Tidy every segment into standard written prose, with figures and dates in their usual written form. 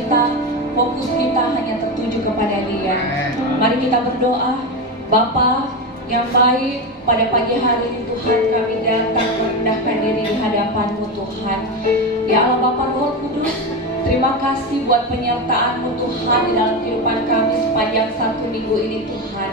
kita, fokus kita hanya tertuju kepada Dia. Mari kita berdoa. Bapa yang baik, pada pagi hari ini Tuhan kami datang merendahkan diri di hadapan-Mu Tuhan. Ya Allah Bapa Roh Kudus, terima kasih buat penyertaan-Mu Tuhan di dalam kehidupan kami sepanjang 1 minggu ini Tuhan.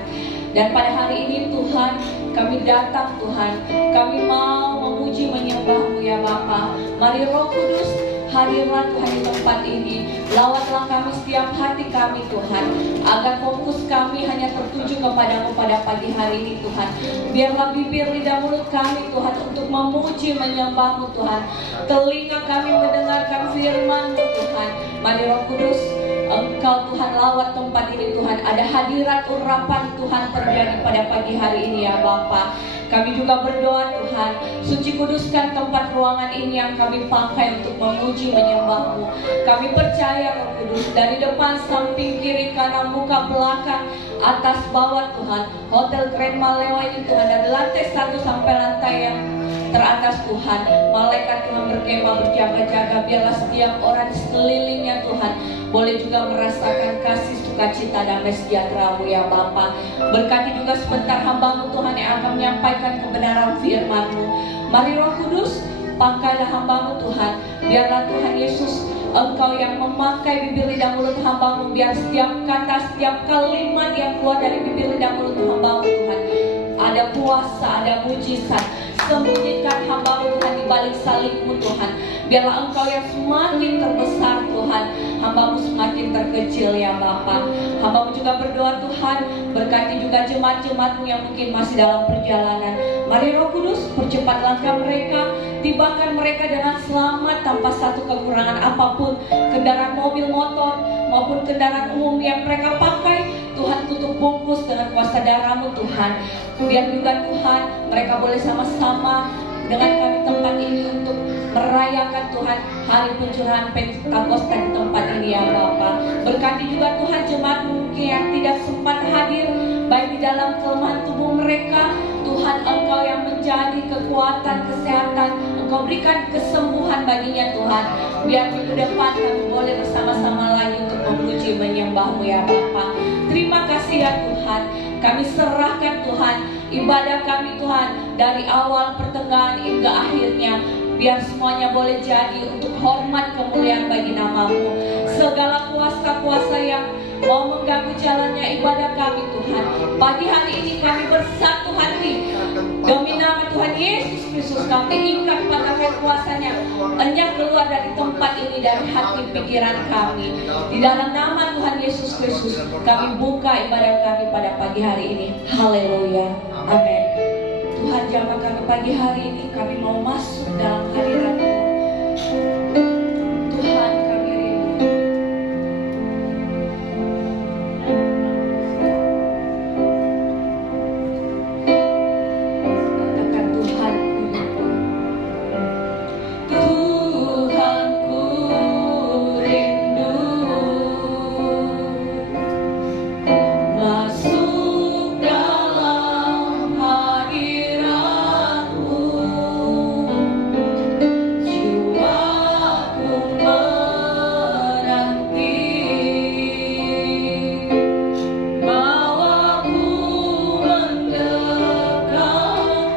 Dan pada hari ini Tuhan, kami datang Tuhan, kami mau memuji menyembah-Mu ya Bapa. Mari Roh Kudus, hadirlah Tuhan di tempat ini. Lawatlah kami setiap hati kami Tuhan, agar fokus kami hanya tertuju kepadamu pada pagi hari ini Tuhan. Biarlah bibir, lidah, mulut kami Tuhan untuk memuji menyembah-Mu Tuhan. Telinga kami mendengarkan firman-Mu Tuhan. Mari Roh Kudus, Engkau Tuhan lawat tempat ini Tuhan. Ada hadirat urapan Tuhan terjadi pada pagi hari ini ya Bapa. Kami juga berdoa Tuhan, suci kuduskan tempat ruangan ini yang kami pakai untuk memuji menyembah-Mu. Kami percaya Roh Kudus, dari depan, samping, kiri, kanan, muka, belakang, atas, bawah Tuhan. Hotel Grand Malewa ini Tuhan, dari lantai 1 sampai lantai yang teratas Tuhan. Malaikat Tuhan berkemah berjaga-jaga. Biarlah setiap orang di sekelilingnya Tuhan boleh juga merasakan kasih, sukacita, damai sejahtera-Mu ya Bapa. Berkati juga sebentar hamba-Mu Tuhan yang akan menyampaikan kebenaran firman-Mu. Mari Roh Kudus, pakailah hamba-Mu Tuhan. Biarlah Tuhan Yesus, Engkau yang memakai bibir lidah mulut hamba-Mu. Biar setiap kata, setiap kalimat yang keluar dari bibir lidah mulut hamba-Mu Tuhan, ada kuasa, ada mujizat. Sembunyikan hamba-Mu Tuhan di balik salib-Mu Tuhan. Biarlah Engkau yang semakin terbesar Tuhan, hamba-Mu semakin terkecil ya Bapa. Hamba-Mu juga berdoa Tuhan, berkati juga jemaat-jemaat-Mu yang mungkin masih dalam perjalanan. Mari Roh Kudus, percepat langkah mereka, tibakan mereka dengan selamat tanpa satu kekurangan apapun. Kendaraan mobil, motor maupun kendaraan umum yang mereka pakai, Tuhan tutup bungkus dengan kuasa darah-Mu Tuhan. Biar juga Tuhan mereka boleh sama-sama dengan kami tempat ini untuk merayakan Tuhan hari pencurahan Pentakosta di tempat ini ya Bapa. Berkati juga Tuhan jemaat mungkin yang tidak sempat hadir, baik di dalam kelemahan tubuh mereka. Tuhan Engkau yang menjadi kekuatan, kesehatan, Engkau berikan kesembuhan baginya Tuhan. Biar minggu depan kami boleh bersama-sama lagi untuk memuji menyembah-Mu ya Bapa. Terima kasih ya Tuhan. Kami serahkan Tuhan ibadah kami Tuhan, dari awal, pertengahan hingga akhirnya. Biar semuanya boleh jadi untuk hormat kemuliaan bagi nama-Mu. Segala kuasa-kuasa yang mau mengganggu jalannya ibadah kami Tuhan, pagi hari ini kami bersatu hati demi nama Tuhan Yesus Kristus. Kami ikat patahkan kuasanya, enyah keluar dari tempat ini, dari hati pikiran kami. Di dalam nama Tuhan Yesus Kristus kami buka ibadah kami pada pagi hari ini. Haleluya, amin. Tuhan, jamah kami pagi hari ini, kami mau masuk dalam hadirat-Mu. Tuhan, kami rindu. Katakan Tuhan, Tuhan ku rindu masuk dalam hadirat-Mu. Jiwaku menanti, bawaku mendekat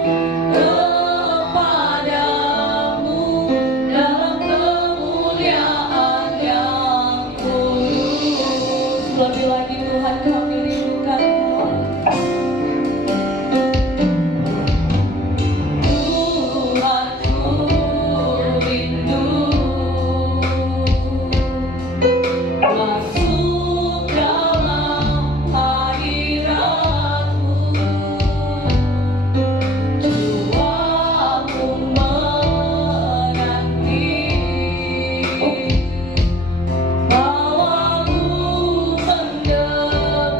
kepadamu dalam kemuliaan yang kudus. Lebih lagi Tuhan, kami rindukan Tuhan ku rindu masuk dalam hadirat-Mu. Jiwaku menanti, bawaku mendekat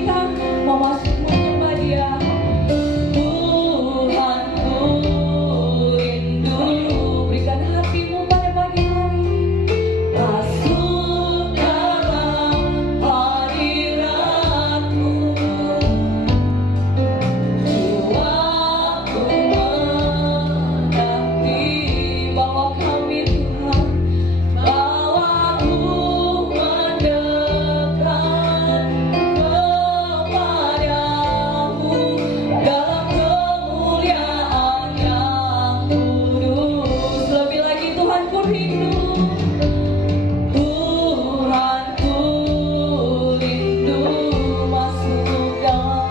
kita mau masuk menyembah Dia. Tuhanku rindu, berikan hatimu pada pagi hari. Masuk dalam hadirat-Mu, jiwaku menanti. Bawa kami Tuhan, bawaku mendekat kepadamu dalam kemuliaan yang kudus. Lebih lagi Tuhanku rindu, Tuhanku rindu masuk dalam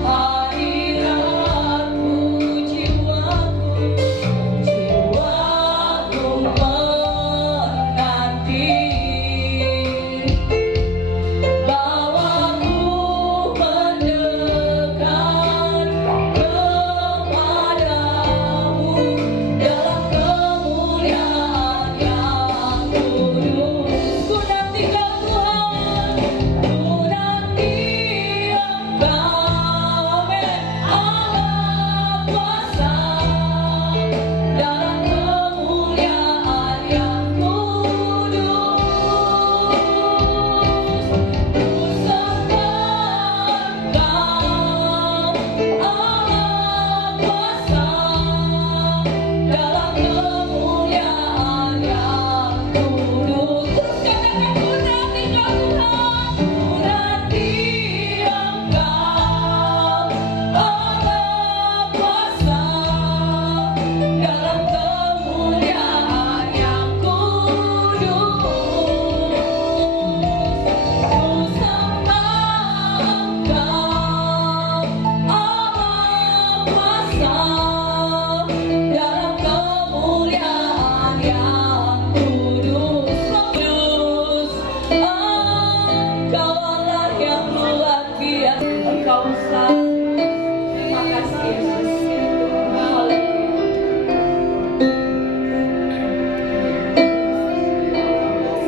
hadirat-Mu, jiwaku menanti. Bawaku mendekat kepadamu dalam kemuliaan yang kudus. Ku nanti Kau Tuhan, ku nanti Engkau, Allah kuasa dalam kemuliaan yang kudus. Ku sembah Engkau, Allah kuasa dalam kemuliaan yang kudus. Terus katakan, ku nanti Kau Tuhan, ku nanti Engkau, Allah kuasa dalam kemuliaan yang kudus. Ku sembah Engkau, Allah kuasa dalam kemuliaan yang kudus. Kudus, Engkau Allah yang luar biasa, Engkau besar. Terima kasih Yesus. Haleluya.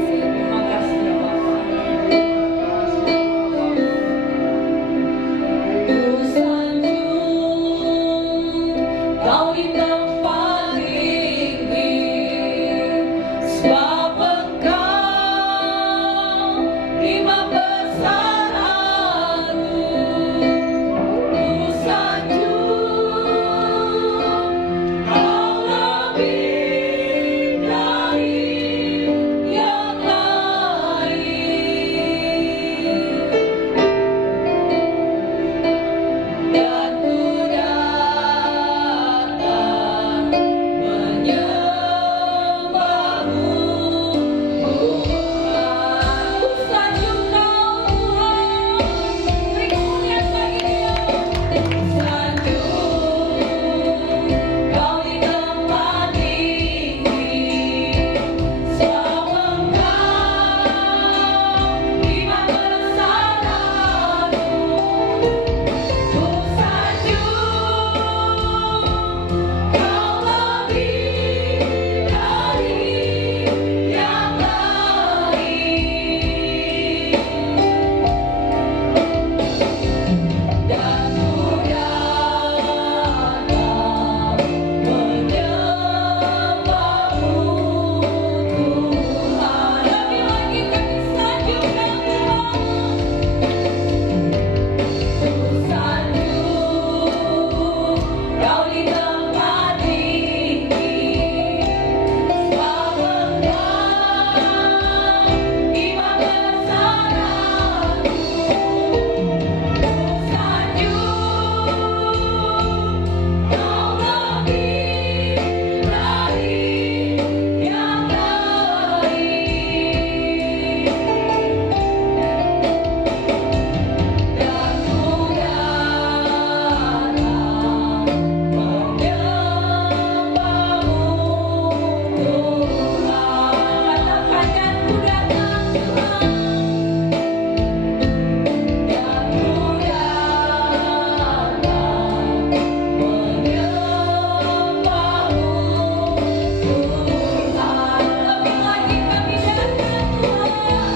Terima kasih ya Bapa. Ku sanjung Kau di tempat tinggi, sebab Engkau imam besar agung. Ku sanjung Kau lebih dari yang lain, dan ku datang menyembahmu Tuhan. Ku sanjung Kau Tuhan, beri kemuliaan bagi Dia. Sanjung Kau di tempat tinggi, sebab Engkau imam besar agung. Ku sanjung Kau lebih dari yang lain, dan ku datang menyembahmu Tuhan. Lebih lagi kami sanjung Kau Tuhan. Ku sanjung Kau di tempat tinggi, sebab Engkau imam besar agung. Ku sanjung Kau lebih dari yang lain, dan ku datang menyembahmu Tuhan. Katakan, dan ku datang Tuhan, dan ku datang menyembahmu Tuhan. Lebih lagi kami datang Tuhan.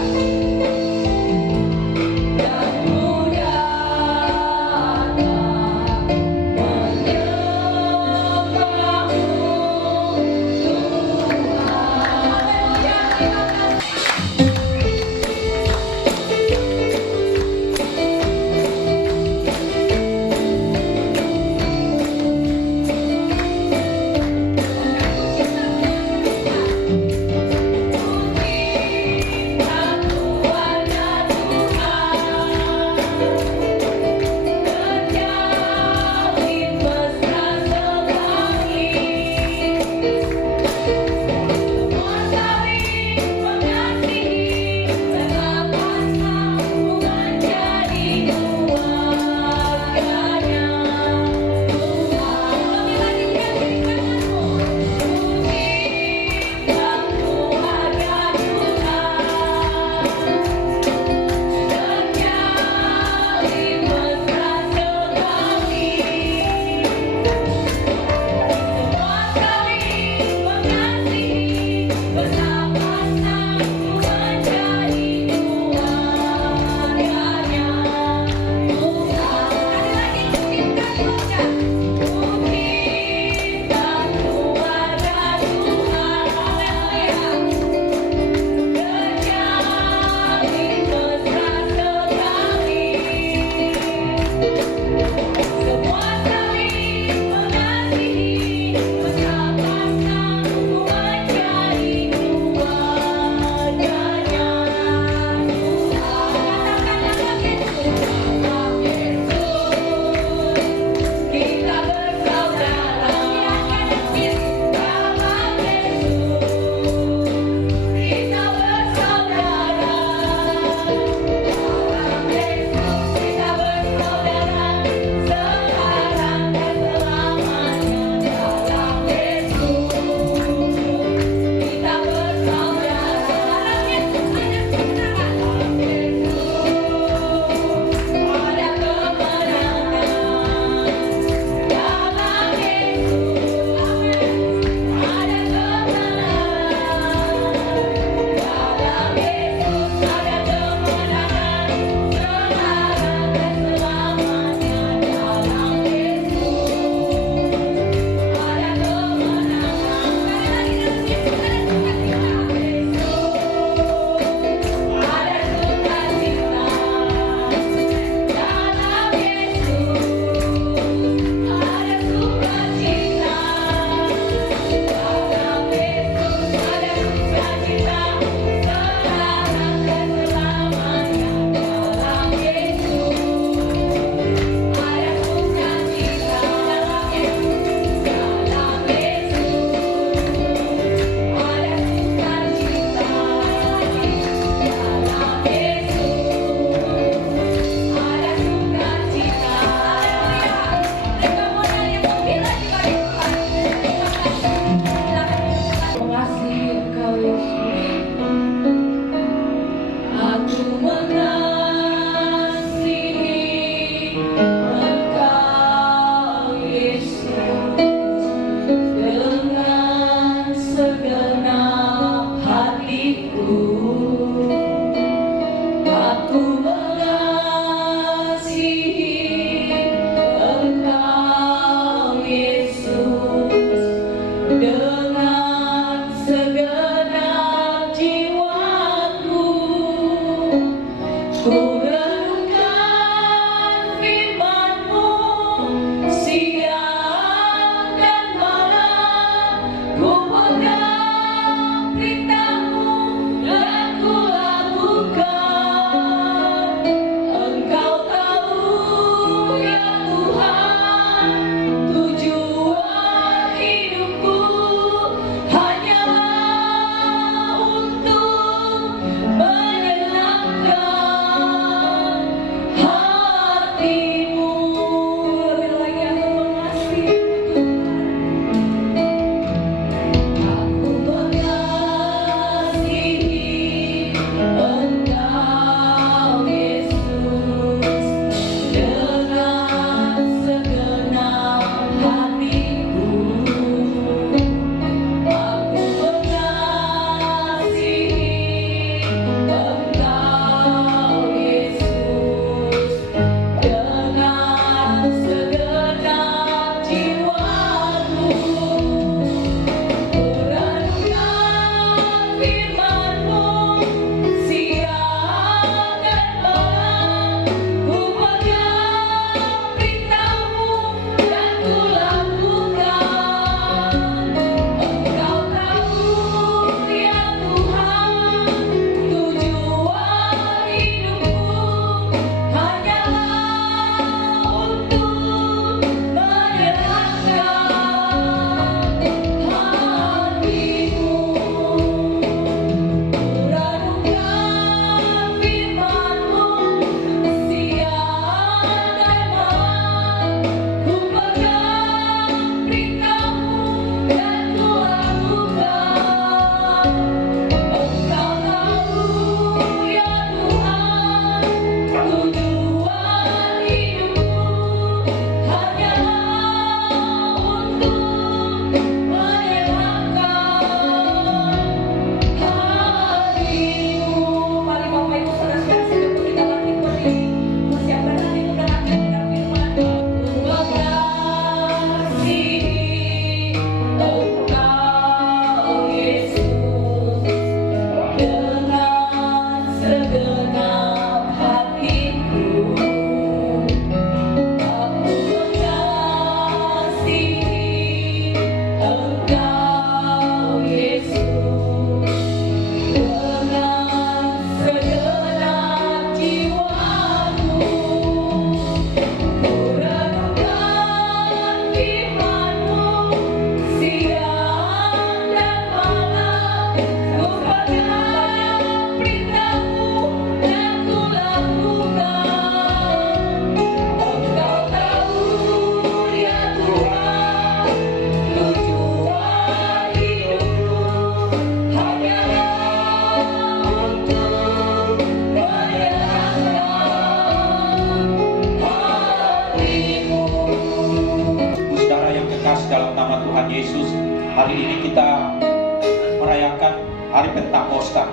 hari Pentakosta,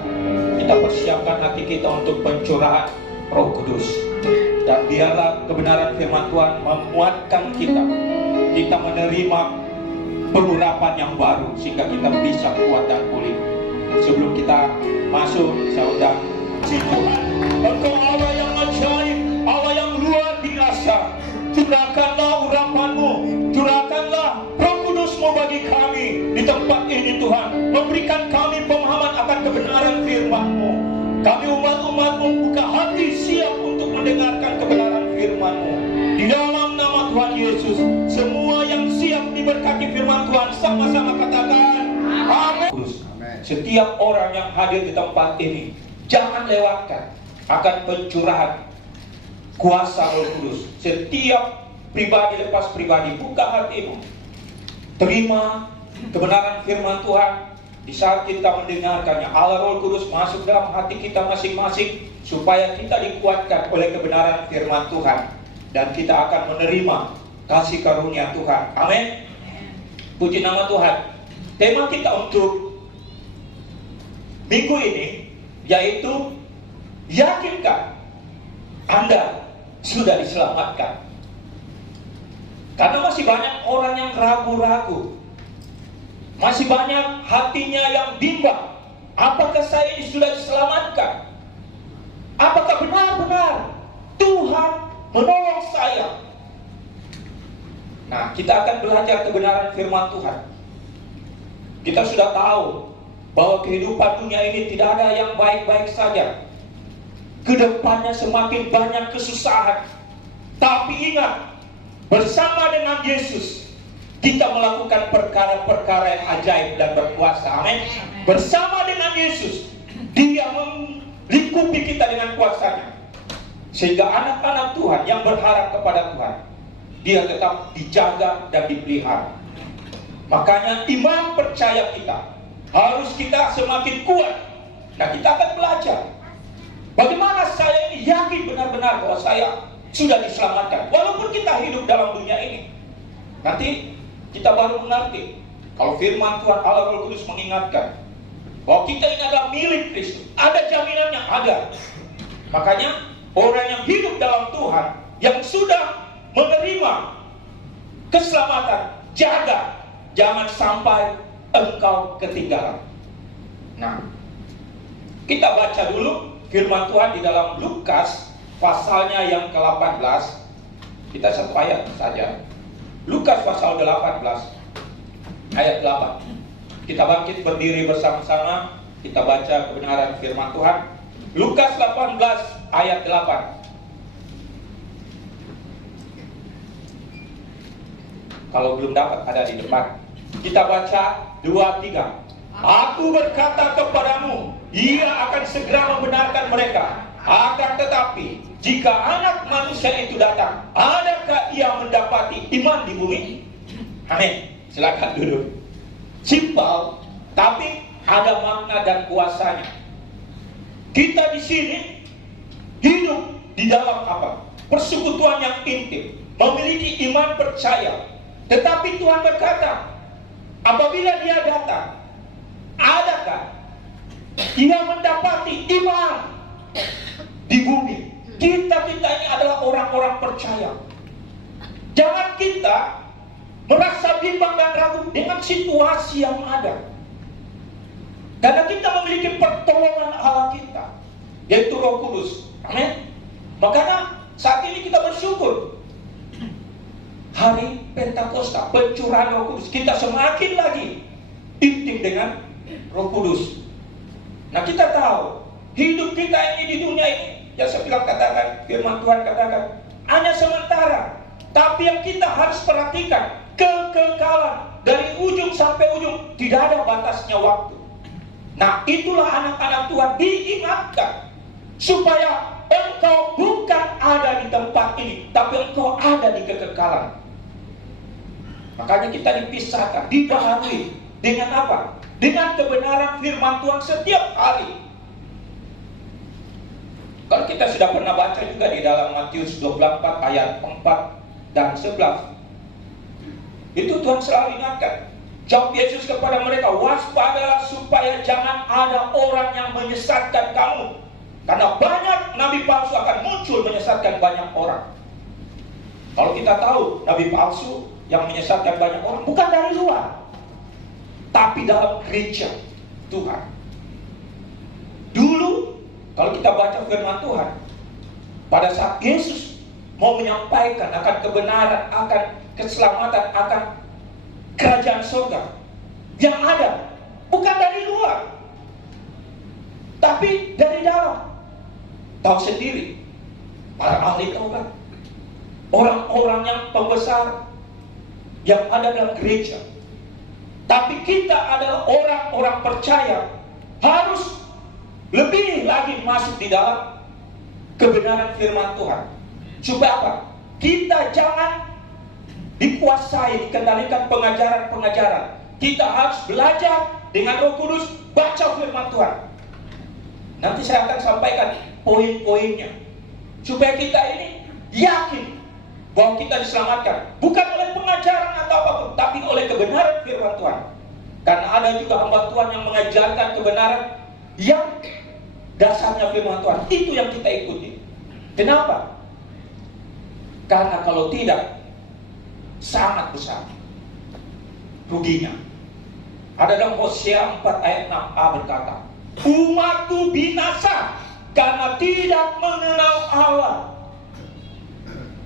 kita persiapkan hati kita untuk pencurahan Roh Kudus. Dan biarlah kebenaran firman Tuhan menguatkan kita. Kita menerima pengurapan yang baru sehingga kita bisa kuat dan pulih. Sebelum kita masuk, saya undang si Tuhan. Engkau Allah yang ajaib, Allah yang luar biasa. Curahkanlah urapan-Mu, curahkanlah Roh Kudus-Mu bagi kami di tempat ini Tuhan. Memberikan kami pemahaman akan kebenaran firman-Mu. Kami umat-umat-Mu buka hati siap untuk mendengarkan kebenaran firman-Mu. Di dalam nama Tuhan Yesus, semua yang siap diberkati firman Tuhan sama-sama katakan amin. Setiap orang yang hadir di tempat ini, jangan lewatkan akan pencurahan kuasa Roh Kudus. Setiap pribadi lepas pribadi, buka hatimu, terima kebenaran firman Tuhan. Di saat kita mendengarkannya, Allah Roh Kudus masuk dalam hati kita masing-masing supaya kita dikuatkan oleh kebenaran firman Tuhan, dan kita akan menerima kasih karunia Tuhan. Amin. Puji nama Tuhan. Tema kita untuk minggu ini yaitu, yakinkah Anda sudah diselamatkan? Karena masih banyak orang yang ragu-ragu, masih banyak hatinya yang bimbang. Apakah saya ini sudah diselamatkan? Apakah benar-benar Tuhan menolong saya? Nah, kita akan belajar kebenaran firman Tuhan. Kita sudah tahu bahwa kehidupan dunia ini tidak ada yang baik-baik saja. Kedepannya semakin banyak kesusahan. Tapi ingat, bersama dengan Yesus kita melakukan perkara-perkara yang ajaib dan berkuasa. Amin. Bersama dengan Yesus, Dia melingkupi kita dengan kuasanya. Sehingga anak-anak Tuhan yang berharap kepada Tuhan, dia tetap dijaga dan dipelihara. Makanya iman percaya kita harus kita semakin kuat. Nah, kita akan belajar bagaimana saya ini yakin benar-benar bahwa saya sudah diselamatkan. Walaupun kita hidup dalam dunia ini, nanti kita baru mengerti kalau firman Tuhan Allah Roh Kudus mengingatkan bahwa kita ini adalah milik Kristus. Ada jaminannya, ada. Makanya orang yang hidup dalam Tuhan, yang sudah menerima keselamatan, jaga, jangan sampai engkau ketinggalan. Nah, kita baca dulu firman Tuhan di dalam Lukas pasalnya yang ke-18. Kita satu ayat saja. Lukas pasal 18 ayat 8. Kita bangkit berdiri bersama-sama, kita baca kebenaran firman Tuhan. Lukas 18 ayat 8. Kalau belum dapat ada di depan. Kita baca 2-3. Aku berkata kepadamu, Ia akan segera membenarkan mereka. Akan tetapi, jika anak manusia itu datang, adakah ia mendapati iman di bumi? Amin. Silakan duduk. Simpel, tapi ada makna dan kuasanya. Kita di sini hidup di dalam apa? Persekutuan yang intim, memiliki iman percaya. Tetapi Tuhan berkata, apabila Dia datang, adakah ia mendapati iman di bumi? Kita ini adalah orang-orang percaya. Jangan kita merasa bimbang dan ragu dengan situasi yang ada. Karena kita memiliki pertolongan Allah kita, yaitu Roh Kudus. Amin. Makanya saat ini kita bersyukur. Hari Pentakosta, pencurahan Roh Kudus, kita semakin lagi intim dengan Roh Kudus. Nah, kita tahu hidup kita ini di dunia ini, yang saya bilang katakan, firman Tuhan katakan, hanya sementara. Tapi yang kita harus perhatikan, kekekalan dari ujung sampai ujung, tidak ada batasnya waktu. Nah, itulah anak-anak Tuhan diingatkan supaya engkau bukan ada di tempat ini, tapi engkau ada di kekekalan. Makanya kita dipisahkan, dibaharui dengan apa? Dengan kebenaran firman Tuhan setiap hari. Kalau kita sudah pernah baca juga di dalam Matius 24 ayat 4 dan 11, itu Tuhan selalu ingatkan, Jawab Yesus kepada mereka, waspadalah supaya jangan ada orang yang menyesatkan kamu. Karena banyak nabi palsu akan muncul menyesatkan banyak orang. Kalau kita tahu nabi palsu yang menyesatkan banyak orang bukan dari luar, tapi dalam gereja Tuhan. Dulu kalau kita baca firman Tuhan, pada saat Yesus mau menyampaikan akan kebenaran, akan keselamatan, akan kerajaan surga, yang ada bukan dari luar, tapi dari dalam. Tahu sendiri, para ahli Taurat, orang-orang yang pembesar yang ada dalam gereja. Tapi kita adalah orang-orang percaya, harus lebih lagi masuk di dalam kebenaran firman Tuhan. Supaya apa? Kita jangan dikuasai, dikendalikan pengajaran-pengajaran. Kita harus belajar dengan Roh Kudus, baca firman Tuhan. Nanti saya akan sampaikan poin-poinnya, supaya kita ini yakin bahwa kita diselamatkan bukan oleh pengajaran atau apapun, tapi oleh kebenaran firman Tuhan. Karena ada juga hamba Tuhan yang mengajarkan kebenaran yang dasarnya firman Tuhan. Itu yang kita ikuti. Kenapa? Karena kalau tidak, sangat besar ruginya. Ada dalam Hosea 4 ayat 6a berkata, umatku binasa karena tidak mengenal Allah.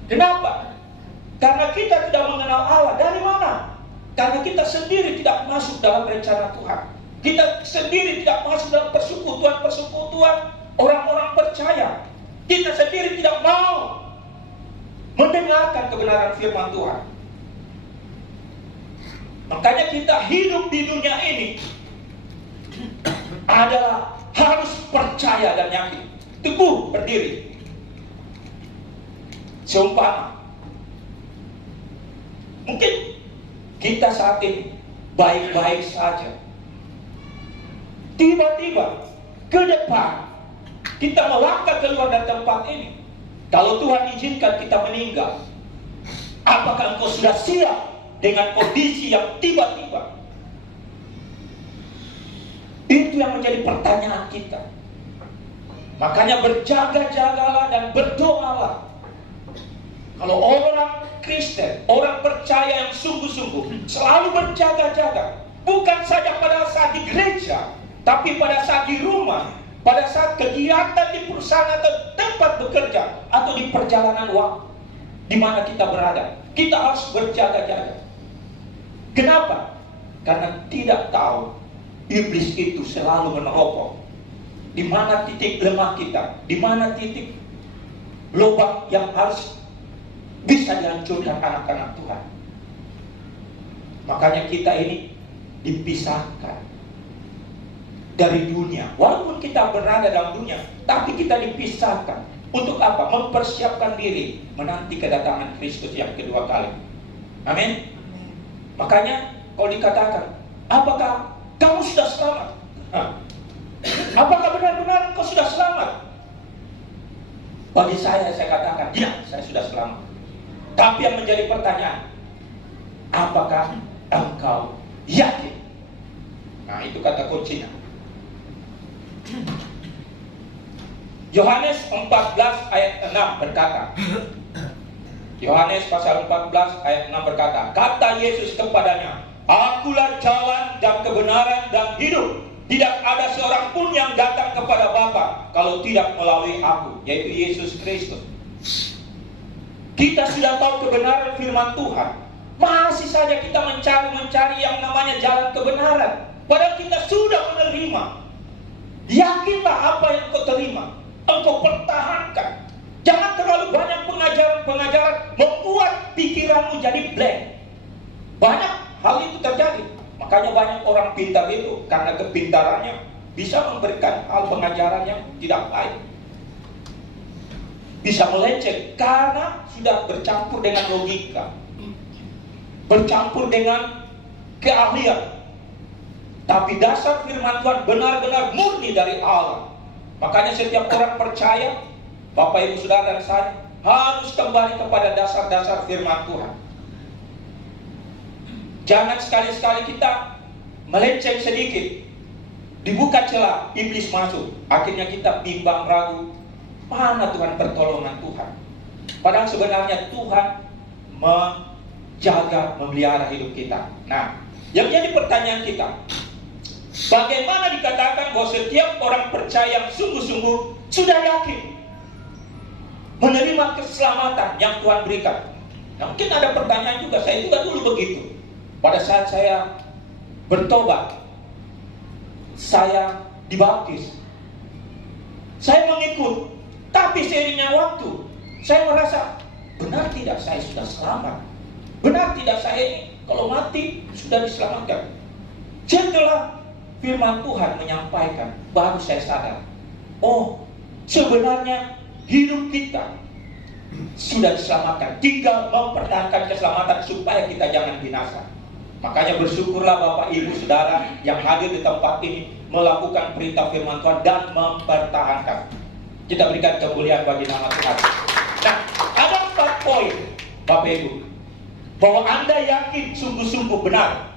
Kenapa? Karena kita tidak mengenal Allah. Dari mana? Karena kita sendiri tidak masuk dalam rencana Tuhan. Kita sendiri tidak masuk dalam persekutuan orang-orang percaya. Kita sendiri tidak mau mendengarkan kebenaran firman Tuhan. Makanya kita hidup di dunia ini adalah harus percaya dan yakin, teguh berdiri. Seumpama mungkin kita saat ini baik-baik saja, tiba-tiba ke depan kita melangkah keluar dari tempat ini. Kalau Tuhan izinkan kita meninggal, apakah engkau sudah siap dengan kondisi yang tiba-tiba? Itu yang menjadi pertanyaan kita. Makanya berjaga-jagalah dan berdoalah. Kalau orang Kristen, orang percaya yang sungguh-sungguh, selalu berjaga-jaga. Bukan saja pada saat di gereja, tapi pada saat di rumah, pada saat kegiatan di perusahaan atau tempat bekerja, atau di perjalanan waktu di mana kita berada. Kita harus berjaga-jaga. Kenapa? Karena tidak tahu iblis itu selalu meneropong di mana titik lemah kita, di mana titik lubang yang harus bisa dihancurkan anak-anak Tuhan. Makanya kita ini dipisahkan dari dunia. Walaupun kita berada dalam dunia, tapi kita dipisahkan. Untuk apa? Mempersiapkan diri menanti kedatangan Kristus yang kedua kali. Amin. Makanya kalau dikatakan, apakah kamu sudah selamat? Apakah benar-benar engkau sudah selamat? Bagi saya katakan, ya, saya sudah selamat. Tapi yang menjadi pertanyaan, apakah engkau yakin? Nah, itu kata kuncinya. Yohanes 14 ayat 6 berkata, Yohanes pasal 14 ayat 6 berkata, kata Yesus kepadanya, akulah jalan dan kebenaran dan hidup. Tidak ada seorang pun yang datang kepada Bapa kalau tidak melalui aku, yaitu Yesus Kristus. Kita sudah tahu kebenaran firman Tuhan, masih saja kita mencari yang namanya jalan kebenaran. Padahal kita sudah menerima. Yakinlah apa yang kau terima, engkau pertahankan. Jangan terlalu banyak pengajaran-pengajaran membuat pikiranmu jadi blank. Banyak hal itu terjadi. Makanya banyak orang pintar itu karena kepintarannya bisa memberikan hal pengajaran yang tidak baik. Bisa melenceng karena sudah bercampur dengan logika, bercampur dengan keahlian. Tapi dasar firman Tuhan benar-benar murni dari Allah. Makanya setiap orang percaya, Bapak Ibu Saudara dan saya, harus kembali kepada dasar-dasar firman Tuhan. Jangan sekali-sekali kita melenceng sedikit, dibuka celah, iblis masuk. Akhirnya kita bimbang ragu, mana Tuhan pertolongan Tuhan? Padahal sebenarnya Tuhan menjaga, memelihara hidup kita. Nah, yang jadi pertanyaan kita, bagaimana dikatakan bahwa setiap orang percaya yang sungguh-sungguh sudah yakin menerima keselamatan yang Tuhan berikan? Nah, mungkin ada pertanyaan juga, saya juga dulu begitu. Pada saat saya bertobat, saya dibaptis, saya mengikut. Tapi seiringnya waktu, saya merasa, benar tidak saya sudah selamat? Benar tidak saya ini kalau mati sudah diselamatkan? Setelah firman Tuhan menyampaikan, baru saya sadar, oh, sebenarnya hidup kita sudah diselamatkan. Tinggal mempertahankan keselamatan supaya kita jangan binasa. Makanya bersyukurlah Bapak, Ibu, Saudara yang hadir di tempat ini melakukan perintah firman Tuhan dan mempertahankan. Kita berikan kemuliaan bagi nama Tuhan. Nah, ada 4 poin Bapak Ibu, bahwa Anda yakin sungguh-sungguh benar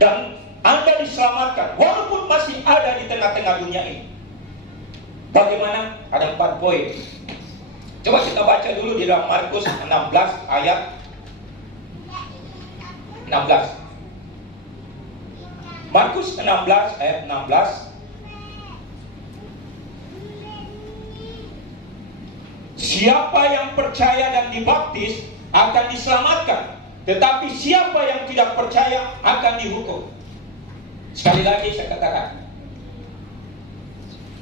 dan Anda diselamatkan walaupun masih ada di tengah-tengah dunia ini. Bagaimana? Ada 4 poin. Coba kita baca dulu di dalam Markus 16 ayat 16. Markus 16 ayat 16. Siapa yang percaya dan dibaptis akan diselamatkan, tetapi siapa yang tidak percaya akan dihukum. Sekali lagi saya katakan,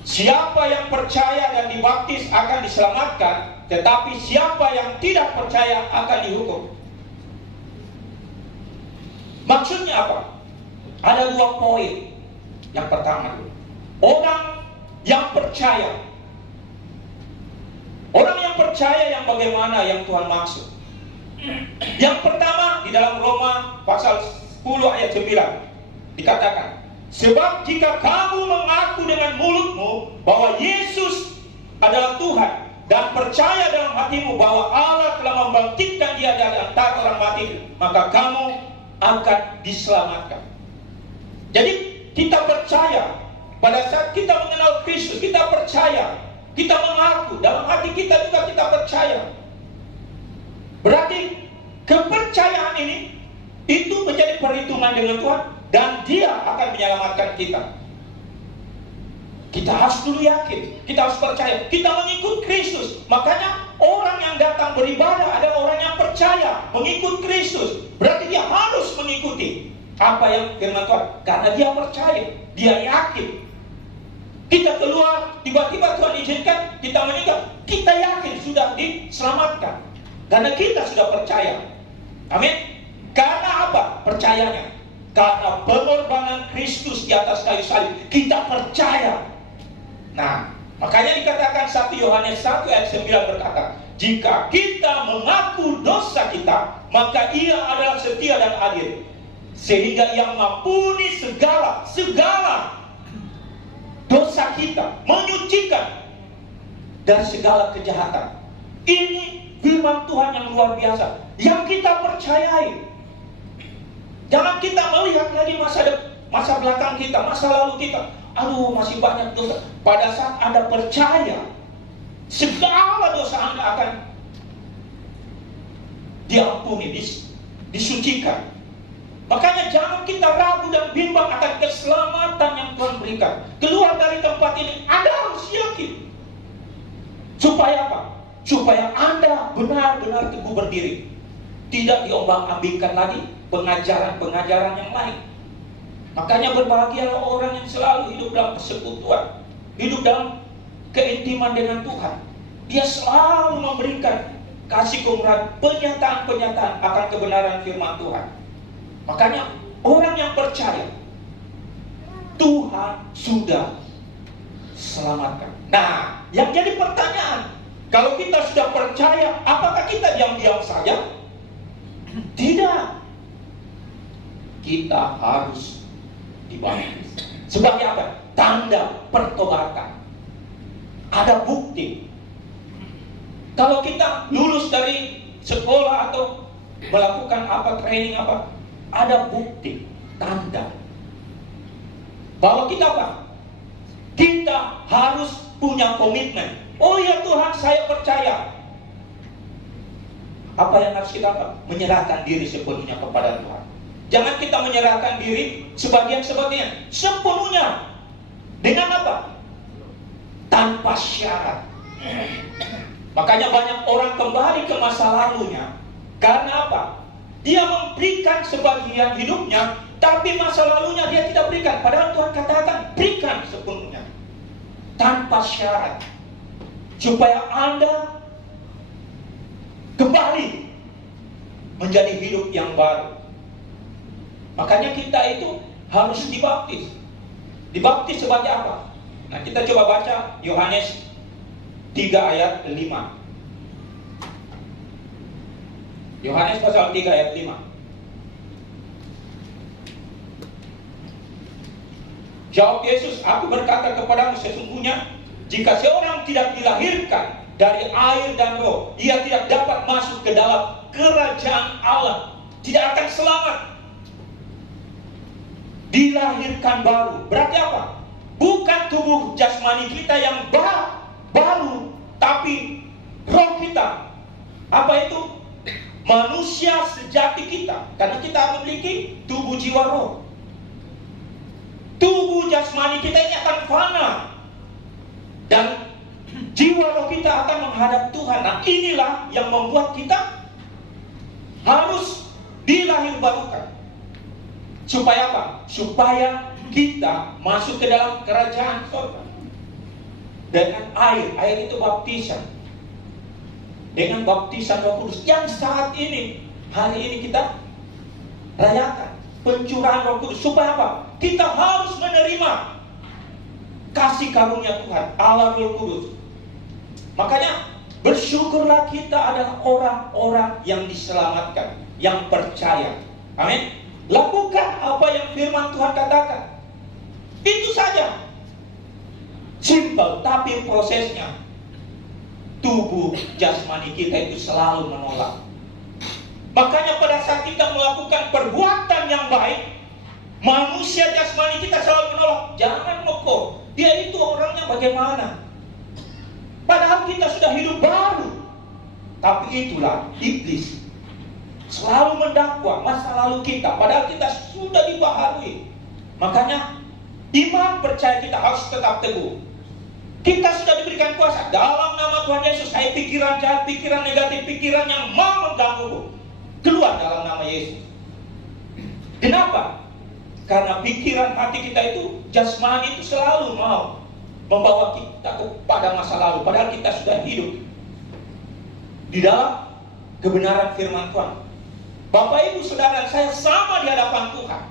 siapa yang percaya dan dibaptis akan diselamatkan, tetapi siapa yang tidak percaya akan dihukum. Maksudnya apa? Ada 2 poin. Yang pertama, orang yang percaya. Orang yang percaya yang bagaimana yang Tuhan maksud? Yang pertama di dalam Roma pasal 10 ayat 9 dikatakan, sebab jika kamu mengaku dengan mulutmu bahwa Yesus adalah Tuhan dan percaya dalam hatimu bahwa Allah telah membangkitkan Dia dari antara orang mati, maka kamu akan diselamatkan. Jadi kita percaya, pada saat kita mengenal Kristus, kita percaya, kita mengaku, dalam hati kita juga kita percaya. Berarti kepercayaan ini itu menjadi perhitungan dengan Tuhan dan Dia akan menyelamatkan kita. Kita harus dulu yakin, kita harus percaya, kita mengikut Kristus. Makanya orang yang datang beribadah adalah orang yang percaya, mengikut Kristus. Berarti dia harus mengikuti apa yang firman Tuhan, karena dia percaya, dia yakin. Kita keluar, tiba-tiba Tuhan izinkan kita meninggal, kita yakin sudah diselamatkan karena kita sudah percaya. Amin. Karena apa? Percayanya karena pengorbanan Kristus di atas kayu salib, kita percaya. Nah, makanya dikatakan 1 Yohanes 1 ayat 9 berkata, jika kita mengaku dosa kita, maka Ia adalah setia dan adil, sehingga Ia mengampuni segala dosa kita, menyucikan dari segala kejahatan. Ini firman Tuhan yang luar biasa, yang kita percayai. Jangan kita melihat lagi masa belakang kita, masa lalu kita. Aduh, masih banyak dosa. Pada saat Anda percaya, segala dosa Anda akan diampuni, disucikan. Makanya jangan kita ragu dan bimbang akan keselamatan yang Tuhan berikan. Keluar dari tempat ini, Anda harus yakin. Supaya apa? Supaya Anda benar-benar teguh berdiri. Tidak diombang-ambingkan lagi pengajaran-pengajaran yang lain. Makanya berbahagialah orang yang selalu hidup dalam persekutuan, hidup dalam keintiman dengan Tuhan. Dia selalu memberikan kasih kemurahan, penyataan-penyataan akan kebenaran firman Tuhan. Makanya orang yang percaya, Tuhan sudah selamatkan. Nah, yang jadi pertanyaan, kalau kita sudah percaya, apakah kita diam-diam saja? Tidak. Kita harus dibaptis. Sebagai apa? Tanda pertobatan. Ada bukti. Kalau kita lulus dari sekolah atau melakukan apa, training apa, ada bukti, tanda bahwa kita apa? Kita harus punya komitmen. Oh ya Tuhan, saya percaya. Apa yang harus kita lakukan? Menyerahkan diri sepenuhnya kepada Tuhan. Jangan kita menyerahkan diri sebagian-sebagian, sepenuhnya. Dengan apa? Tanpa syarat. Makanya banyak orang kembali ke masa lalunya. Karena apa? Dia memberikan sebagian hidupnya, tapi masa lalunya dia tidak berikan. Padahal Tuhan katakan, berikan sepenuhnya, tanpa syarat, supaya Anda kembali menjadi hidup yang baru. Makanya kita itu harus dibaptis. Dibaptis sebagai apa? Nah, kita coba baca Yohanes 3 ayat 5. Yohanes pasal 3 ayat 5. Jawab Yesus, aku berkata kepadamu, sesungguhnya jika seorang tidak dilahirkan dari air dan roh, ia tidak dapat masuk ke dalam kerajaan Allah, tidak akan selamat. Dilahirkan baru, berarti apa? Bukan tubuh jasmani kita yang baru, tapi roh kita. Apa itu? Manusia sejati kita. Karena kita memiliki tubuh, jiwa, roh. Tubuh jasmani kita ini akan fana, dan jiwa roh kita akan menghadap Tuhan. Nah, inilah yang membuat kita harus dilahirbarukan. Supaya apa? Supaya kita masuk ke dalam kerajaan surga. Dengan air. Air itu baptisan. Dengan baptisan Roh Kudus yang saat ini, hari ini kita rayakan pencurahan Roh Kudus. Supaya apa? Kita harus menerima kasih karunia Tuhan, Allah Roh Kudus. Makanya bersyukurlah kita adalah orang-orang yang diselamatkan, yang percaya. Amin. Lakukan apa yang firman Tuhan katakan. Itu saja. Simple, tapi prosesnya tubuh jasmani kita itu selalu menolak. Makanya pada saat kita melakukan perbuatan yang baik, manusia jasmani kita selalu menolak. Jangan kok, dia itu orangnya bagaimana? Padahal kita sudah hidup baru. Tapi itulah iblis selalu mendakwa masa lalu kita, padahal kita sudah dibaharui. Makanya iman percaya kita harus tetap teguh. Kita sudah diberikan kuasa dalam nama Tuhan Yesus. Hai pikiran jahat, pikiran negatif, pikiran yang mau mengganggu, keluar dalam nama Yesus. Kenapa? Karena pikiran hati kita itu, jasmani itu selalu mau membawa kita kepada masa lalu, padahal kita sudah hidup di dalam kebenaran firman Tuhan. Bapak Ibu Saudara saya sama di hadapan Tuhan.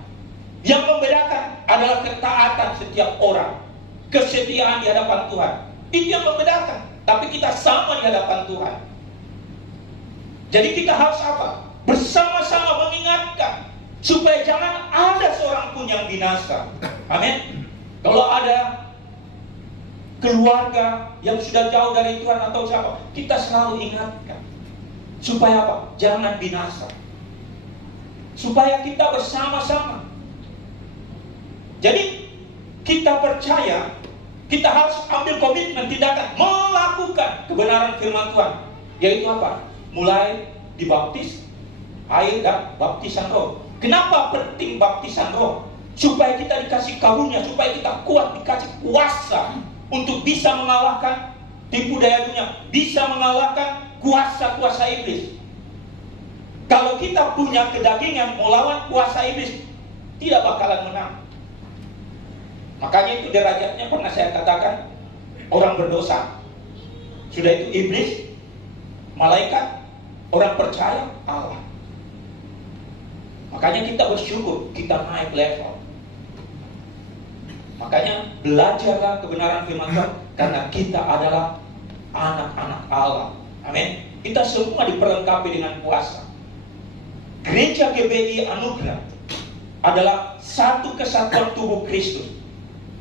Yang membedakan adalah ketaatan setiap orang, kesetiaan di hadapan Tuhan. Itu yang membedakan. Tapi kita sama di hadapan Tuhan. Jadi kita harus apa? Bersama-sama mengingatkan supaya jangan ada seorang pun yang binasa. Amin. Kalau ada keluarga yang sudah jauh dari Tuhan atau siapa, kita selalu ingatkan supaya apa? Jangan binasa. Supaya kita bersama-sama. Jadi kita percaya, kita harus ambil komitmen tindakan melakukan kebenaran firman Tuhan. Yaitu apa? Mulai dibaptis air dan baptisan roh. Kenapa penting baptisan roh? Supaya kita dikasih karunia, supaya kita kuat, dikasih kuasa untuk bisa mengalahkan tipu daya dunia, bisa mengalahkan kuasa-kuasa iblis. Kalau kita punya kedagingan melawan kuasa iblis, tidak bakalan menang. Makanya itu derajatnya pernah saya katakan, orang berdosa, sudah itu iblis, malaikat, orang percaya, Allah. Makanya kita bersyukur, kita naik level. Makanya belajarlah kebenaran firman Tuhan, karena kita adalah anak-anak Allah. Amin. Kita semua diperlengkapi dengan kuasa. Gereja GBI Anugerah adalah satu kesatuan tubuh Kristus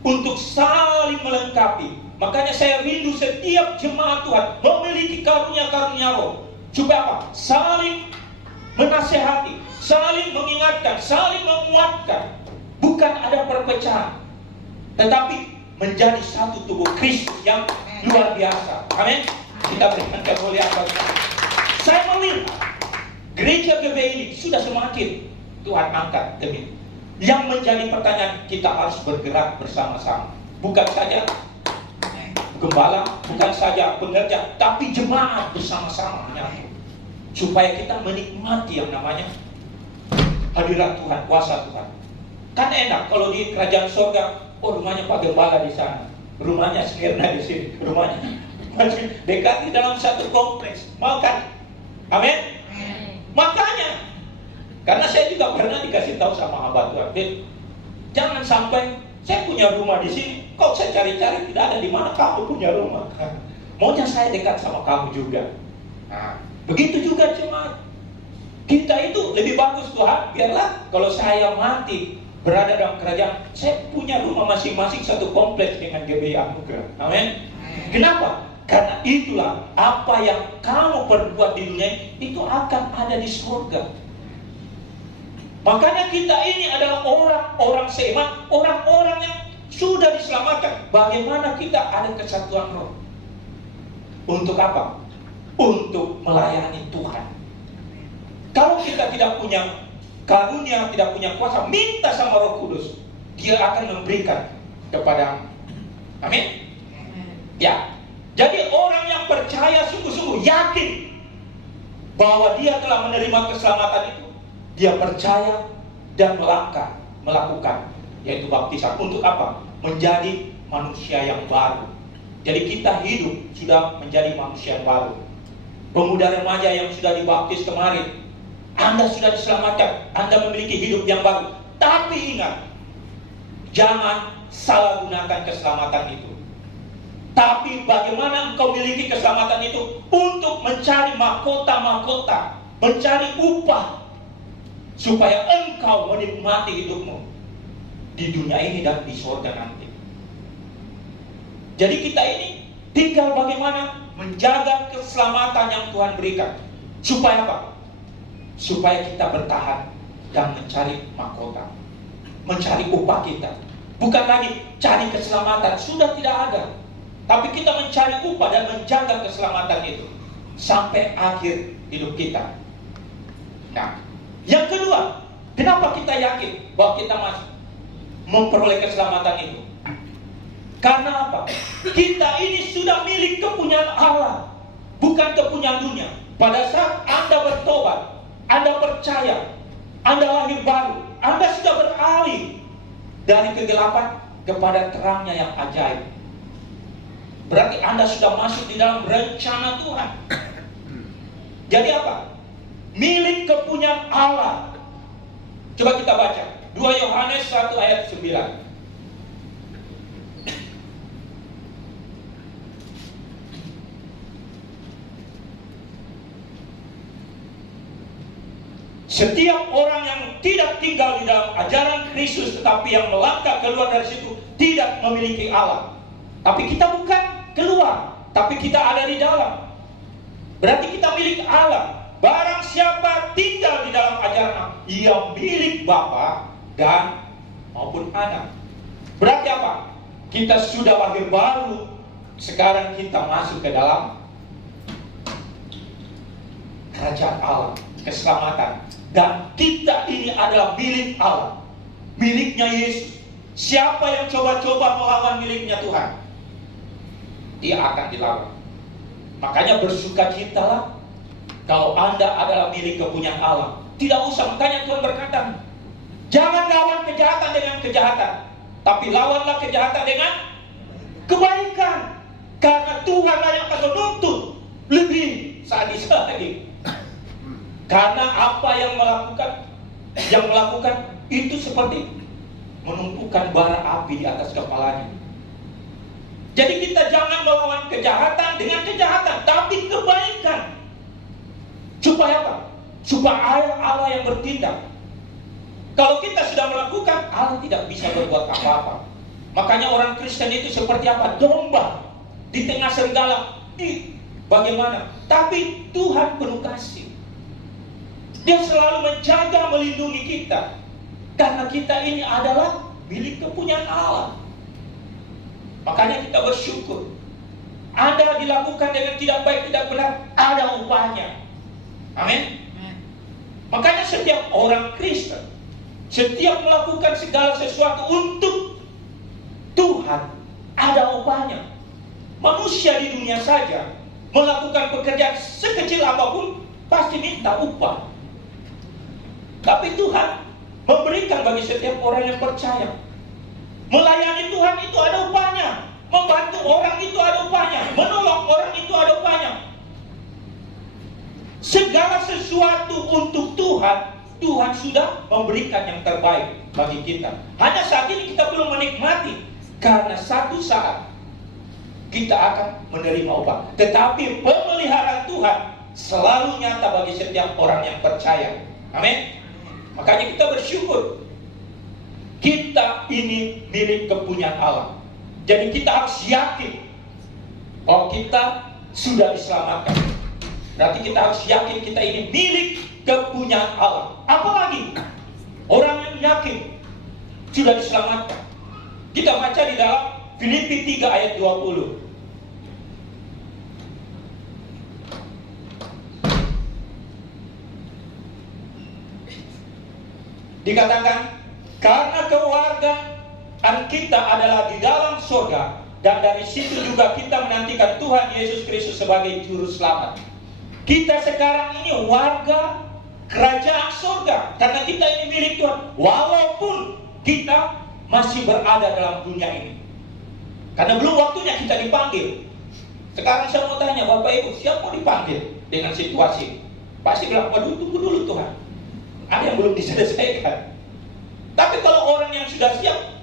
untuk saling melengkapi. Makanya saya rindu setiap jemaat Tuhan memiliki karunia-karunia roh. Supaya apa? Saling menasehati, saling mengingatkan, saling menguatkan. Bukan ada perpecahan, tetapi menjadi satu tubuh Kristus yang luar biasa. Amin. Kita berikan kemuliaan bagi Tuhan. Saya melihat gereja GBI ini sudah semakin Tuhan angkat demi. Yang menjadi pertanyaan, kita harus bergerak bersama-sama. Bukan saja gembala, bukan saja pengerja, tapi jemaat bersama-sama menyatu. Supaya kita menikmati yang namanya hadirat Tuhan, kuasa Tuhan. Kan enak kalau di kerajaan surga, oh rumahnya Pak Gembala di sana, rumahnya Smirna di sini, rumahnya masih dekat di dalam satu kompleks. Mau kan? Amin. Makanya, karena saya juga pernah dikasih tahu sama hamba Tuhan, "Dit, jangan sampai saya punya rumah di sini, kok saya cari-cari tidak ada di mana kamu punya rumah. Maunya saya dekat sama kamu juga." Nah, begitu juga jemaat. Kita itu lebih bagus Tuhan, biarlah kalau saya mati berada dalam kerajaan, saya punya rumah masing-masing satu kompleks dengan GBI Anugerah. Amin. Kenapa? Karena itulah apa yang kamu perbuat di dunia itu akan ada di surga. Makanya kita ini adalah orang-orang seiman, orang-orang yang sudah diselamatkan. Bagaimana kita ada kesatuan roh? Untuk apa? Untuk melayani Tuhan. Kalau kita tidak punya karunia, tidak punya kuasa, minta sama Roh Kudus, Dia akan memberikan kepada. Amin. Ya. Jadi orang yang percaya sungguh-sungguh yakin bahwa dia telah menerima keselamatan itu, dia percaya dan melakukan, yaitu baptisan. Untuk apa? Menjadi manusia yang baru. Jadi kita hidup sudah menjadi manusia yang baru. Pemuda remaja yang sudah dibaptis kemarin, Anda sudah diselamatkan, Anda memiliki hidup yang baru. Tapi ingat, jangan salah gunakan keselamatan itu. Tapi bagaimana engkau memiliki keselamatan itu? Untuk mencari mahkota-mahkota, mencari upah, supaya engkau menikmati hidupmu di dunia ini dan di surga nanti. Jadi kita ini tinggal bagaimana menjaga keselamatan yang Tuhan berikan. Supaya apa? Supaya kita bertahan dan mencari mahkota, mencari upah kita. Bukan lagi cari keselamatan, sudah tidak ada. Tapi kita mencari upah dan menjaga keselamatan itu sampai akhir hidup kita. Nah, yang kedua, kenapa kita yakin bahwa kita masih memperoleh keselamatan itu? Karena apa? Kita ini sudah milik kepunyaan Allah, bukan kepunyaan dunia. Pada saat Anda bertobat, Anda percaya, Anda lahir baru, Anda sudah beralih dari kegelapan kepada terangnya yang ajaib. Berarti Anda sudah masuk di dalam rencana Tuhan. Jadi apa? Milik kepunyaan Allah. Coba kita baca 2 Yohanes 1 ayat 9. Setiap orang yang tidak tinggal di dalam ajaran Kristus, tetapi yang melangkah keluar dari situ, tidak memiliki Allah. Tapi kita bukan keluar, tapi kita ada di dalam. Berarti kita milik Allah. Barang siapa tinggal di dalam ajaran, ia milik Bapa dan maupun Anak. Berarti apa? Kita sudah lahir baru. Sekarang kita masuk ke dalam kerajaan Allah, keselamatan. Dan kita ini adalah milik Allah, miliknya Yesus. Siapa yang coba-coba melawan miliknya Tuhan, dia akan dilawan. Makanya bersukacitalah kalau Anda adalah milik kepunyaan Allah. Tidak usah, makanya Tuhan berkata, jangan lawan kejahatan dengan kejahatan, tapi lawanlah kejahatan dengan kebaikan. Karena Tuhanlah yang akan menuntut lebih sadis lagi. Karena apa yang melakukan itu seperti menumpukan bara api di atas kepalanya. Jadi kita jangan melawan kejahatan dengan kejahatan, tapi kebaikan. Supaya apa? Supaya Allah yang bertindak. Kalau kita sudah melakukan, Allah tidak bisa berbuat apa-apa. Makanya orang Kristen itu seperti apa? Domba di tengah serigala. Bagaimana? Tapi Tuhan penuh kasih. Dia selalu menjaga, melindungi kita. Karena kita ini adalah milik kepunyaan Allah. Makanya kita bersyukur. Ada dilakukan dengan tidak baik, tidak benar, ada upahnya. Amin. Makanya setiap orang Kristen, setiap melakukan segala sesuatu untuk Tuhan, ada upahnya. Manusia di dunia saja melakukan pekerjaan sekecil apapun pasti minta upah. Tapi Tuhan memberikan bagi setiap orang yang percaya. Melayani Tuhan itu ada upahnya. Membantu orang itu ada upahnya. Menolong orang itu ada upahnya. Segala sesuatu untuk Tuhan, Tuhan sudah memberikan yang terbaik bagi kita. Hanya saat ini kita belum menikmati. Karena satu saat kita akan menerima upah. Tetapi pemeliharaan Tuhan selalu nyata bagi setiap orang yang percaya. Amin. Makanya kita bersyukur. Kita ini milik kepunyaan Allah. Jadi kita harus yakin bahwa kita sudah diselamatkan. Berarti kita harus yakin kita ini milik kepunyaan Allah. Apalagi orang yang yakin sudah diselamatkan. Kita baca di dalam Filipi 3 ayat 20. Dikatakan, karena kewargaan kita adalah di dalam surga, dan dari situ juga kita menantikan Tuhan Yesus Kristus sebagai juru selamat. Kita sekarang ini warga kerajaan surga, karena kita ini milik Tuhan, walaupun kita masih berada dalam dunia ini. Karena belum waktunya kita dipanggil. Sekarang saya mau tanya Bapak Ibu, siapa mau dipanggil dengan situasi? Pasti bilang, waduh tunggu dulu Tuhan, ada yang belum diselesaikan. Tapi kalau orang yang sudah siap,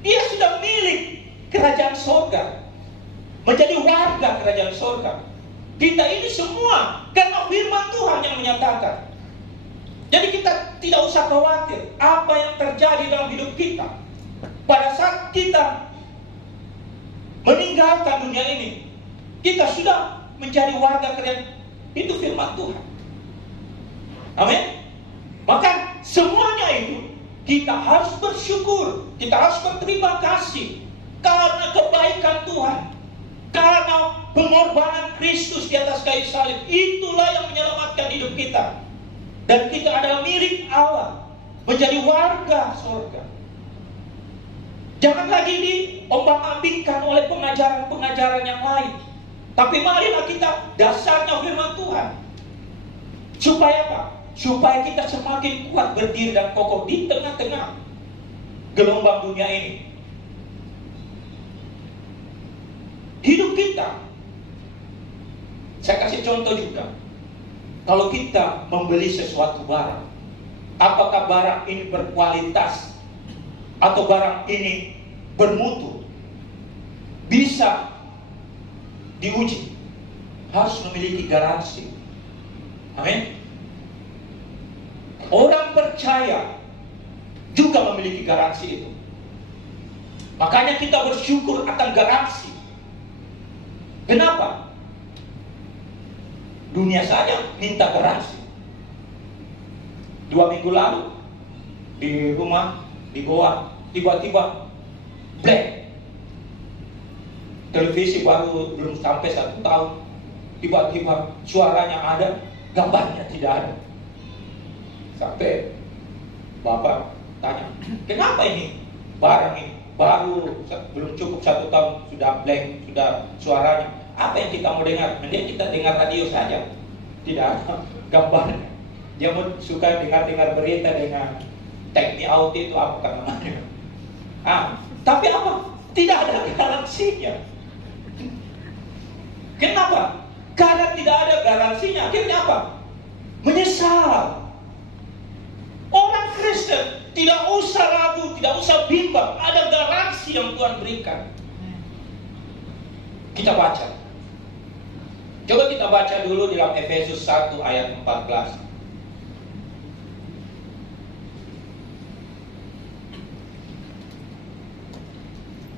dia sudah milik kerajaan surga, menjadi warga kerajaan surga. Kita ini semua karena firman Tuhan yang menyatakan. Jadi kita tidak usah khawatir apa yang terjadi dalam hidup kita. Pada saat kita meninggalkan dunia ini, kita sudah menjadi warga kerajaan. Itu firman Tuhan. Amin. Maka semuanya itu kita harus bersyukur, kita harus berterima kasih karena kebaikan Tuhan, karena pengorbanan Kristus di atas kayu salib. Itulah yang menyelamatkan hidup kita, dan kita adalah milik Allah, menjadi warga surga. Jangan lagi diombang-ambingkan oleh pengajaran-pengajaran yang lain, tapi marilah kita dasarnya firman Tuhan. Supaya apa? Supaya kita semakin kuat berdiri dan kokoh di tengah-tengah gelombang dunia ini. Hidup kita, saya kasih contoh juga. Kalau kita membeli sesuatu barang, apakah barang ini berkualitas atau barang ini bermutu, bisa diuji, harus memiliki garansi. Amin. Orang percaya juga memiliki garansi itu. Makanya kita bersyukur akan garansi. Kenapa? Dunia saja minta garansi. 2 minggu lalu di rumah, di Goa, tiba-tiba blank. Televisi baru belum sampai 1 tahun, tiba-tiba suaranya ada, gambarnya tidak ada. Sampai Bapak tanya, kenapa ini barang ini baru belum cukup 1 tahun sudah blank, sudah suaranya. Apa yang kita mau dengar? Mending kita dengar radio saja, tidak ada gambarnya. Dia suka dengar berita dengan take me out itu apa namanya. Tapi apa? Tidak ada garansinya. Kenapa? Karena tidak ada garansinya. Akhirnya apa? Menyesal. Orang Kristen tidak usah ragu, tidak usah bimbang. Ada garansi yang Tuhan berikan. Kita baca. Coba kita baca dulu dalam Efesus 1 ayat 14.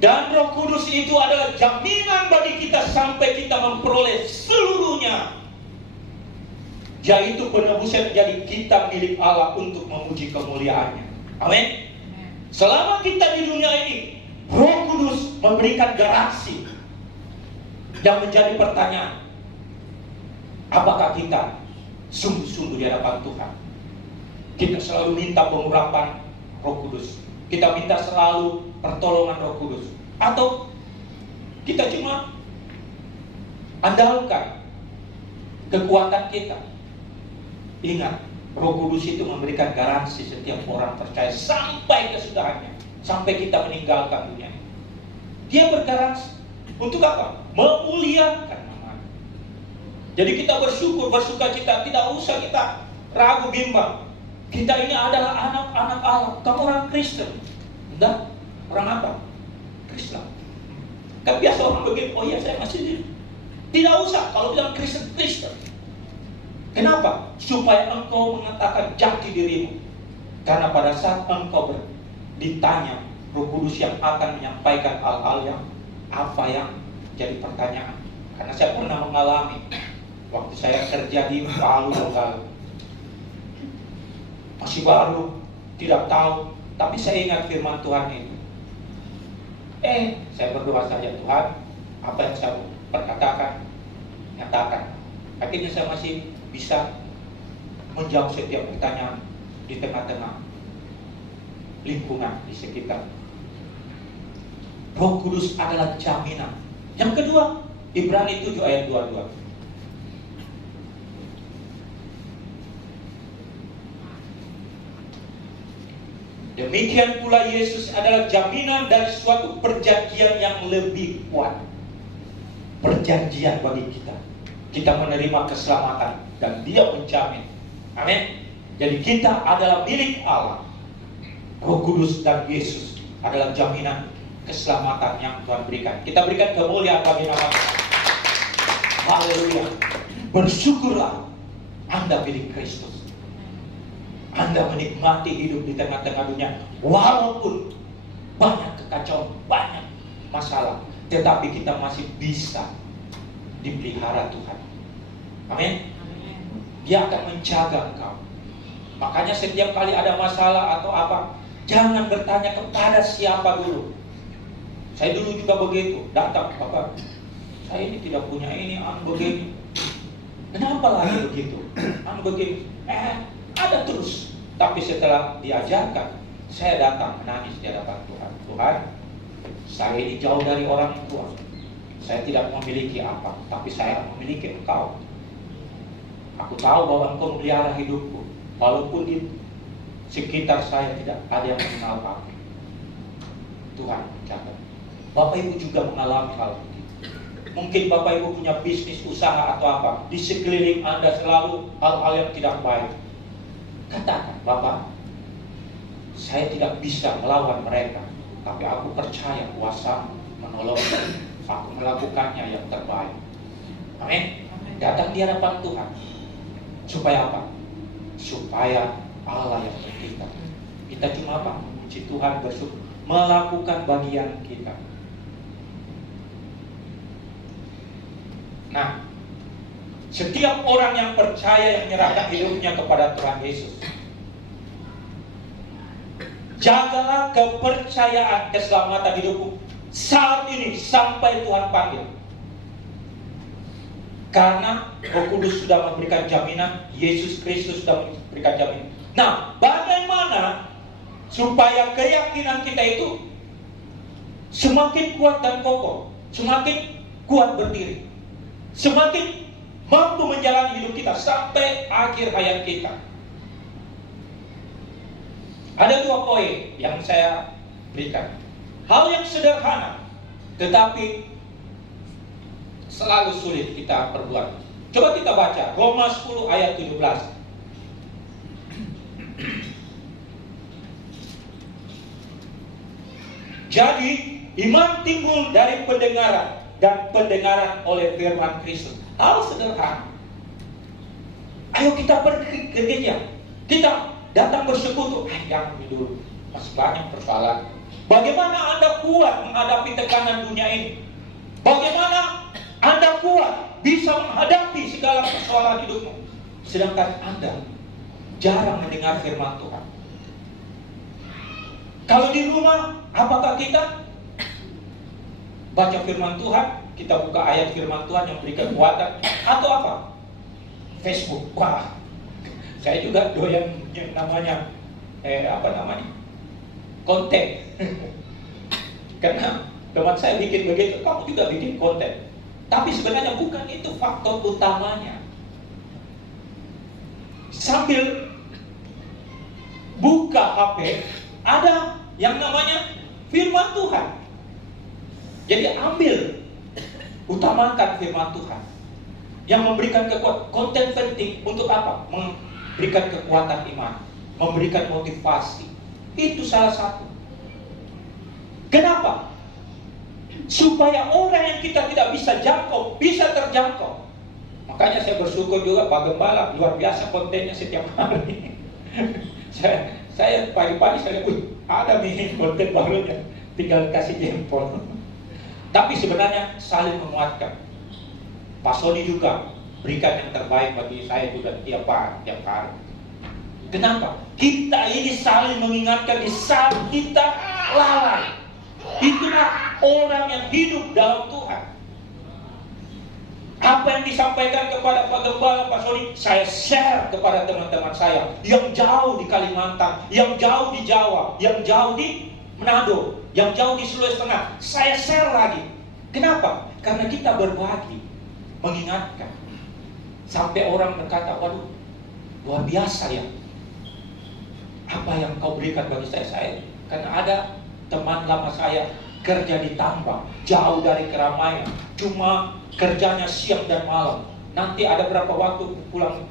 Dan Roh Kudus itu adalah jaminan bagi kita sampai kita memperoleh seluruhnya. yaitu penebusan menjadi kita milik Allah untuk memuji kemuliaannya. Amin. Selama kita di dunia ini, Roh Kudus memberikan garansi yang menjadi pertanyaan, apakah kita sungguh-sungguh di hadapan Tuhan? Kita selalu minta pengurapan Roh Kudus, kita minta selalu pertolongan Roh Kudus, atau kita cuma andalkan kekuatan kita? Ingat, Roh Kudus itu memberikan garansi setiap orang percaya sampai kesudahannya, sampai kita meninggalkan dunia. Dia bergaransi untuk apa? Memuliakan nama. Jadi kita bersyukur, bersuka cita, tidak usah kita ragu bimbang. Kita ini adalah anak-anak Allah. Kamu orang Kristen, enggak? Orang apa? Kristen. Kan biasa orang begitu, oh iya saya masih. Tidak usah kalau bilang Kristen. Kenapa? Supaya engkau mengatakan jati dirimu. Karena pada saat engkau ditanya, Roh Kudus yang akan menyampaikan hal-hal yang apa yang jadi pertanyaan. Karena saya pernah mengalami waktu saya kerja di Palu, Donggala. Masih baru, tidak tahu, tapi saya ingat firman Tuhan itu. Saya berdoa saja, Tuhan, apa yang saya perkatakan, nyatakan. Akhirnya saya masih bisa menjawab setiap pertanyaan di tengah-tengah lingkungan di sekitar. Roh Kudus adalah jaminan. Yang kedua, Ibrani 7 ayat 22. Demikian pula Yesus adalah jaminan dari suatu perjanjian yang lebih kuat. Perjanjian bagi kita. Kita menerima keselamatan dan Dia menjamin. Amin. Jadi kita adalah milik Allah. Roh Kudus dan Yesus adalah jaminan keselamatan yang Tuhan berikan. Kita berikan kemuliaan bagi nama Tuhan. Haleluya. Bersyukurlah Anda milik Kristus. Anda menikmati hidup di tengah-tengah dunia, walaupun banyak kekacauan, banyak masalah, tetapi kita masih bisa dipelihara Tuhan. Amin. Dia akan menjaga engkau. Makanya setiap kali ada masalah atau apa, jangan bertanya kepada siapa dulu. Saya dulu juga begitu, datang, Bapak, saya ini tidak punya ini, begini. Kenapa lagi begitu? Begini. Ada terus. Tapi setelah diajarkan, saya datang menangis di hadapan Tuhan. Tuhan, saya ini jauh dari orang tua. Saya tidak memiliki apa, tapi saya memiliki Engkau. Aku tahu bahwa Engkau memelihara hidupku, walaupun di sekitar saya tidak ada yang mengenal aku. Tuhan jaga. Bapak Ibu juga mengalami hal ini. Mungkin Bapak Ibu punya bisnis, usaha atau apa, di sekeliling Anda selalu hal-hal yang tidak baik. Katakan, Bapak, saya tidak bisa melawan mereka, tapi aku percaya kuasa menolong. Aku melakukannya yang terbaik. Amin. Datang di hadapan Tuhan. Supaya apa? Supaya Allah yang berkita. Kita cuma apa? Memuji Tuhan, bersyukur, melakukan bagian kita. Nah, setiap orang yang percaya yang menyerahkan hidupnya kepada Tuhan Yesus, jagalah kepercayaan keselamatan hidupmu saat ini sampai Tuhan panggil. Karena Roh Kudus sudah memberikan jaminan, Yesus Kristus sudah memberikan jaminan. Nah, bagaimana supaya keyakinan kita itu semakin kuat dan kokoh, semakin kuat berdiri, semakin mampu menjalani hidup kita sampai akhir hayat kita? Ada 2 poin yang saya berikan. Hal yang sederhana, tetapi selalu sulit kita perbuat. Coba kita baca Roma 10 ayat 17. Jadi iman timbul dari pendengaran, dan pendengaran oleh firman Kristus. Hal sederhana. Ayo kita pergi ke gereja, kita datang bersekutu. Yang dulu masih banyak persoalan. Bagaimana Anda kuat menghadapi tekanan dunia ini? Bagaimana Anda kuat bisa menghadapi segala persoalan hidupmu? sedangkan Anda jarang mendengar firman Tuhan. Kalau di rumah, apakah kita baca firman Tuhan? Kita buka ayat firman Tuhan yang berikan kekuatan, atau apa? Facebook. Wah, saya juga doyan yang namanya konten. Karena teman saya bikin begitu, kamu juga bikin konten. Tapi sebenarnya bukan itu faktor utamanya. Sambil buka HP, ada yang namanya firman Tuhan. Jadi ambil, utamakan firman Tuhan yang memberikan kekuatan. Konten penting untuk apa? Memberikan kekuatan iman, memberikan motivasi. Itu salah satu. Kenapa? Supaya orang yang kita tidak bisa jangkau, bisa terjangkau. Makanya saya bersyukur juga Pak Gembala, luar biasa kontennya setiap hari. saya pagi-pagi saya lihat, ada nih konten barunya, tinggal kasih jempol. Tapi sebenarnya saling menguatkan. Pak Sony juga berikan yang terbaik bagi saya juga tiap hari. Kenapa? Kita ini saling mengingatkan di saat kita lalai. Itulah orang yang hidup dalam Tuhan. Apa yang disampaikan kepada Pak Gembala, Pak Sony, saya share kepada teman-teman saya yang jauh di Kalimantan, yang jauh di Jawa, yang jauh di Manado, yang jauh di Sulawesi Tengah. Saya share lagi. Kenapa? Karena kita berbagi, mengingatkan. Sampai orang berkata, waduh, luar biasa ya. Apa yang kau berikan bagi saya? Karena ada teman lama saya kerja di tambang, jauh dari keramaian, cuma kerjanya siang dan malam. Nanti ada berapa waktu pulang.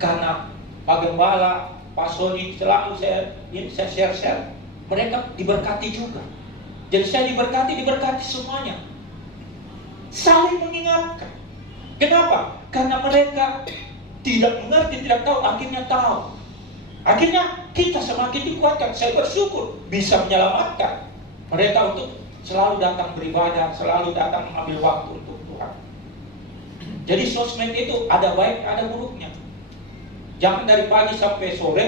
Karena Pak Gembala, Pak Sony selalu saya share. Mereka diberkati juga. Jadi saya diberkati semuanya. Saling mengingatkan. Kenapa? Karena mereka tidak mengerti, tidak tahu, akhirnya tahu. Akhirnya kita semakin dikuatkan. Saya bersyukur bisa menyelamatkan mereka untuk selalu datang beribadah, selalu datang mengambil waktu untuk Tuhan. Jadi sosmed itu ada baik, ada buruknya. Jangan dari pagi sampai sore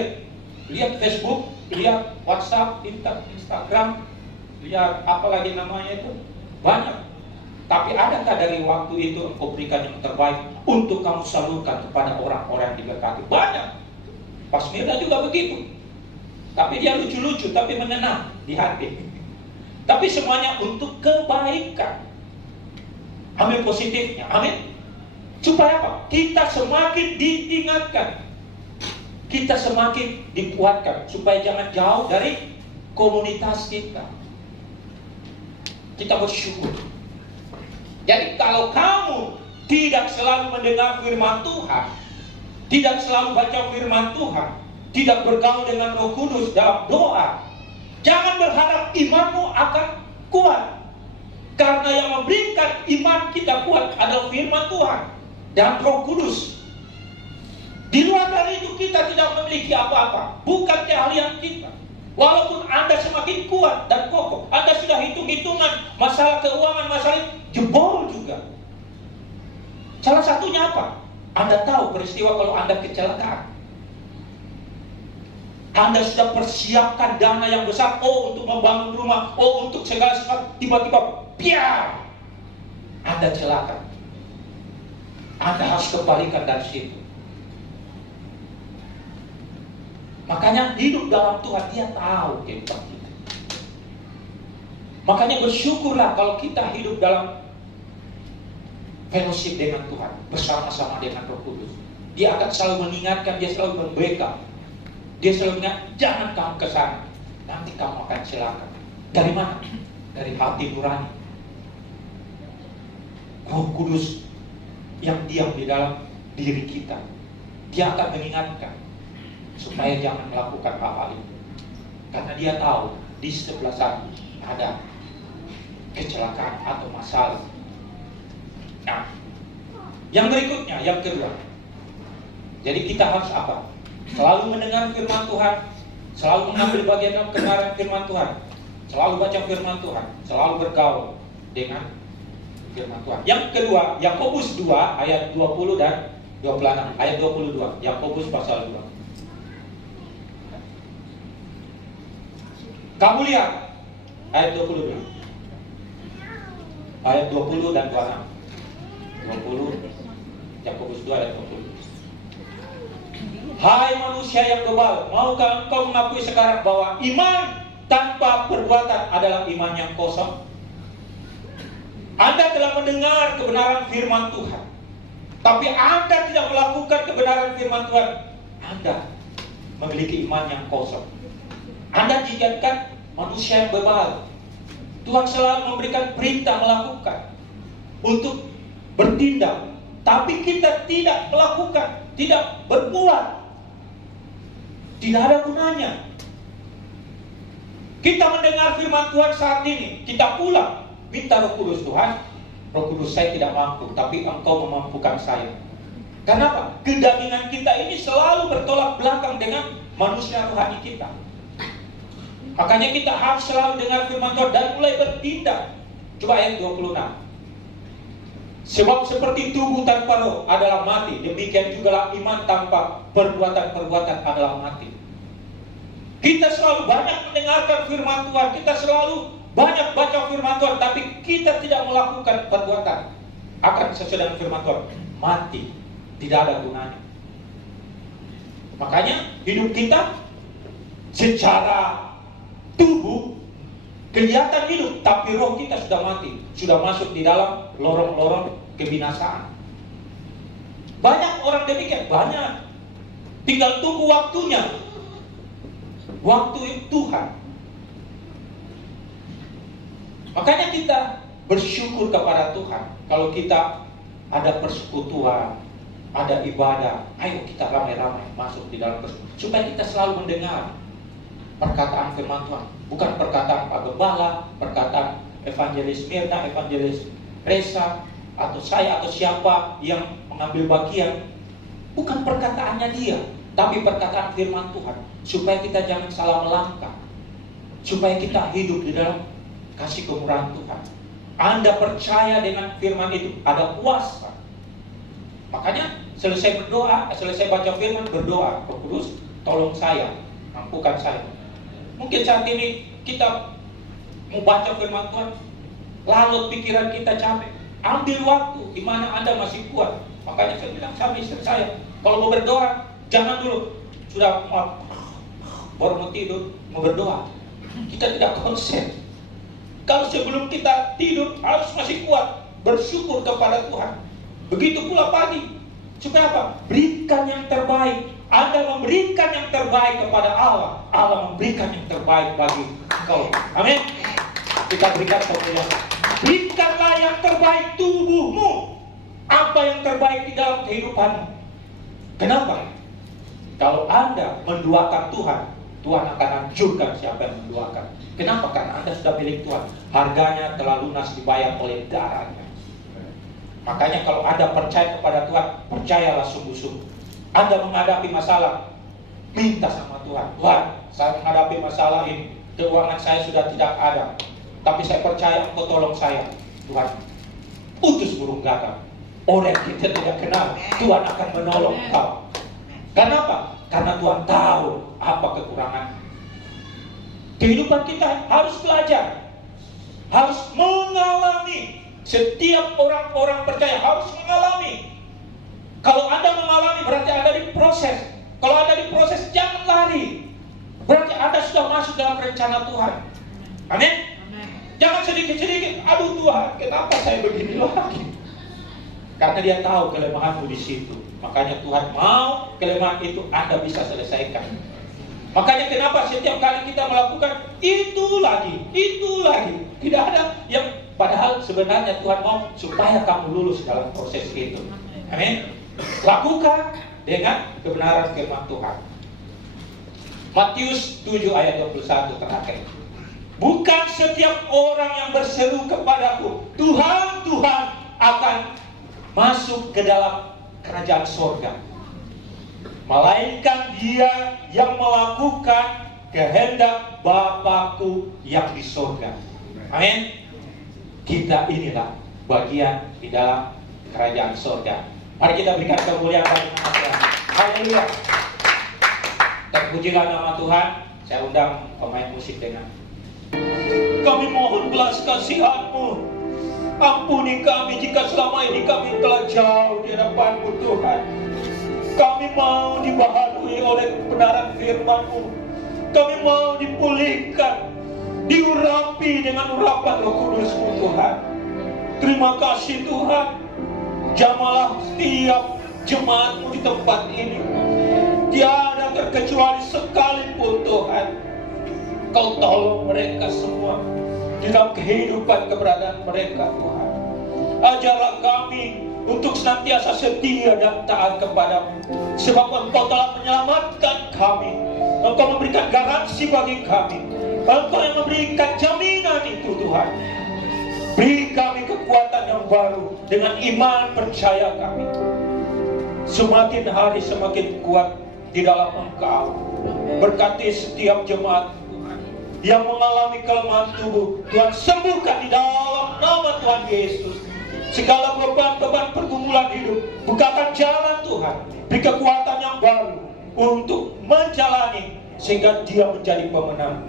lihat Facebook, lihat WhatsApp, Instagram, lihat apa lagi namanya itu, banyak. Tapi adakah dari waktu itu engkau berikan yang terbaik untuk kamu salurkan kepada orang-orang yang diberkati? Banyak. Pas Mirna juga begitu. Tapi dia lucu-lucu, tapi menenang di hati. Tapi semuanya untuk kebaikan. Ambil positifnya, amin. Supaya apa? Kita semakin diingatkan, kita semakin dikuatkan, supaya jangan jauh dari komunitas kita. Kita bersyukur. Jadi kalau kamu tidak selalu mendengar firman Tuhan, tidak selalu baca firman Tuhan, tidak bergaul dengan Roh Kudus dalam doa, jangan berharap imanmu akan kuat. Karena yang memberikan iman kita kuat adalah firman Tuhan dan Roh Kudus. Di luar dari itu kita tidak memiliki apa-apa, bukan keahlian kita. Walaupun Anda semakin kuat dan kokoh, Anda sudah hitung-hitungan masalah keuangan, masalah jebol juga. Salah satunya apa? Anda tahu peristiwa kalau Anda kecelakaan. Anda sudah persiapkan dana yang besar, untuk membangun rumah, untuk segala sesuatu, tiba-tiba biar Anda celaka. Anda harus kembalikan dari situ. Makanya hidup dalam Tuhan, dia tahu kehidupan kita. Makanya bersyukurlah kalau kita hidup dalam fellowship dengan Tuhan, bersama-sama dengan Roh Kudus. Dia akan selalu mengingatkan, dia selalu membeka. Dia selalu ingat, jangan kamu ke sana, nanti kamu akan celaka. Dari mana? Dari hati nurani. Roh Kudus yang diam di dalam diri kita, dia akan mengingatkan supaya jangan melakukan hal-hal itu. Karena dia tahu di sebelah sana ada kecelakaan atau masalah. Nah, yang berikutnya, yang kedua. Jadi kita harus apa? Selalu mendengar firman Tuhan, selalu mengambil bagian dalam kebenaran firman Tuhan, selalu baca firman Tuhan, selalu bergaul dengan firman Tuhan. Yang kedua, Yakobus 2 ayat 20 dan 26 ayat 22. Yakobus pasal 2. Kamu lihat ayat 22. Ayat 20 dan 26. 20 Yakobus 2 ayat 20. Hai manusia yang bebal, maukah engkau mengakui sekarang bahwa iman tanpa perbuatan adalah iman yang kosong? Anda telah mendengar kebenaran firman Tuhan, tapi Anda tidak melakukan kebenaran firman Tuhan. Anda memiliki iman yang kosong. Anda dijadikan manusia yang bebal. Tuhan selalu memberikan perintah melakukan, untuk bertindak, tapi kita tidak melakukan, tidak berbuat. Tidak ada gunanya. Kita mendengar firman Tuhan saat ini, kita pulang minta Roh Kudus. Tuhan, Roh Kudus, saya tidak mampu, tapi Engkau memampukan saya. Kenapa? Kedagingan kita ini selalu bertolak belakang dengan manusia rohani kita. Makanya kita harus selalu dengar firman Tuhan dan mulai bertindak. Coba ayat 26. Sebab seperti tubuh tanpa roh adalah mati, demikian juga iman tanpa perbuatan-perbuatan adalah mati. Kita selalu banyak mendengarkan firman Tuhan, kita selalu banyak baca firman Tuhan, tapi kita tidak melakukan perbuatan akan sesuai dengan firman Tuhan, mati, tidak ada gunanya. Makanya hidup kita secara tubuh kelihatan hidup, tapi roh kita sudah mati, sudah masuk di dalam lorong-lorong kebinasaan. Banyak orang demikian, banyak. Tinggal tunggu waktunya. Waktu Tuhan. Makanya kita bersyukur kepada Tuhan. Kalau kita ada persekutuan, ada ibadah, ayo kita ramai-ramai masuk di dalam persekutuan, supaya kita selalu mendengar perkataan firman Tuhan. Bukan perkataan Pak Gembala, perkataan Evangelis Mirna, Evangelis Resa, atau saya, atau siapa yang mengambil bagian. Bukan perkataannya dia, tapi perkataan firman Tuhan. Supaya kita jangan salah melangkah, supaya kita hidup di dalam kasih kemurahan Tuhan. Anda percaya dengan firman itu, ada kuasa. Makanya selesai berdoa, selesai baca firman, berdoa, Roh Kudus, tolong saya, mampukan saya. Mungkin saat ini kita mau baca firman Tuhan, lalu pikiran kita capek. Ambil waktu di mana Anda masih kuat. Makanya saya bilang sama istri saya, kalau mau berdoa, jangan dulu sudah baru mau tidur, mau berdoa. Kita tidak konsen. Kalau sebelum kita tidur harus masih kuat, bersyukur kepada Tuhan. Begitu pula pagi. Supaya apa? Berikan yang terbaik. Anda memberikan yang terbaik kepada Allah, Allah memberikan yang terbaik bagi engkau. Amin. Kita berikan kemuliaan. Berikanlah yang terbaik tubuhmu. Apa yang terbaik di dalam kehidupanmu? Kenapa? Kalau Anda menduakan Tuhan, Tuhan akan hancurkan siapa yang menduakan. Kenapa? Karena Anda sudah milik Tuhan. Harganya telah lunas dibayar oleh darahnya. Makanya kalau Anda percaya kepada Tuhan, percayalah sungguh-sungguh. Anda menghadapi masalah, minta sama Tuhan. Tuhan, saya menghadapi masalah ini, keuangan saya sudah tidak ada, tapi saya percaya Engkau tolong saya. Tuhan, utus burung gagak. Orang kita tidak kenal, Tuhan akan menolong kau. Kenapa? Karena Tuhan tahu apa kekurangan. Kehidupan kita harus belajar, harus mengalami. Setiap orang-orang percaya harus mengalami. Kalau Anda mengalami berarti Anda diproses. Kalau Anda diproses, jangan lari. Berarti Anda sudah masuk dalam rencana Tuhan. Amin. Jangan sedikit-sedikit, aduh Tuhan, kenapa saya begini lagi? Karena dia tahu kelemahanmu di situ. Makanya Tuhan mau kelemahan itu Anda bisa selesaikan. Makanya kenapa setiap kali kita melakukan itu lagi. Tidak ada yang padahal sebenarnya Tuhan mau supaya kamu lulus dalam proses itu. Amin. Lakukan dengan kebenaran firman Tuhan. Matius 7 ayat 21 terakhir. Bukan setiap orang yang berseru kepadaku, Tuhan, Tuhan, akan masuk ke dalam kerajaan surga, melainkan dia yang melakukan kehendak Bapakku yang di surga. Amin. Kita inilah bagian di dalam kerajaan surga. Mari kita berikan kemuliaan bagi nama Tuhan. Haleluya. Terpujilah nama Tuhan. Saya undang pemain musik dengan. Kami mohon belas kasihan-Mu. Ampuni kami jika selama ini kami telah jauh di hadapan-Mu Tuhan. Kami mau dibaharui oleh kebenaran firman-Mu. Kami mau dipulihkan, diurapi dengan urapan Roh Kudus-Mu Tuhan. Terima kasih Tuhan. Jamalah setiap jemaat-Mu di tempat ini. Tiada terkecuali sekalipun Tuhan. Kau tolong mereka semua di dalam kehidupan keberadaan mereka Tuhan. Ajarlah kami untuk senantiasa setia dan taat kepadamu. Sebab Engkau telah menyelamatkan kami. Engkau memberikan garansi bagi kami. Engkau yang memberikan jaminan itu Tuhan. Beri kami kekuatan yang baru dengan iman percaya kami. Semakin hari semakin kuat di dalam Engkau. Berkati setiap jemaat yang mengalami kelemahan tubuh, Tuhan sembuhkan di dalam nama Tuhan Yesus. Segala beban-beban pergumulan hidup, bukakan jalan Tuhan. Beri kekuatan yang baru untuk menjalani sehingga dia menjadi pemenang.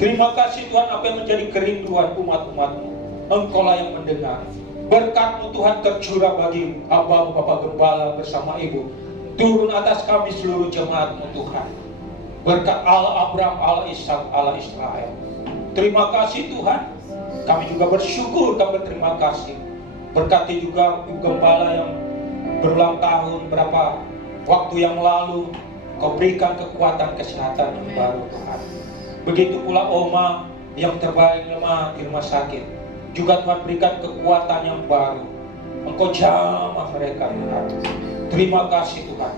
Terima kasih Tuhan, apa yang menjadi kerinduan umat-umat-Mu, Engkau yang mendengar. Berkat-Mu Tuhan tercurah bagi Abang Bapak Gembala bersama Ibu. Turun atas kami seluruh jemaat-Mu Tuhan. Berkat Allah Abraham, Allah Ishak, Allah Israel. Terima kasih Tuhan. Kami juga bersyukur, kami berterima kasih. Berkati juga Ibu Gembala yang berulang tahun berapa waktu yang lalu. Kau berikan kekuatan kesehatan yang baru Tuhan. Begitu pula Oma yang terbaring lemah di rumah sakit. Juga Tuhan berikan kekuatan yang baru. Engkau jamah mereka Tuhan. Terima kasih Tuhan.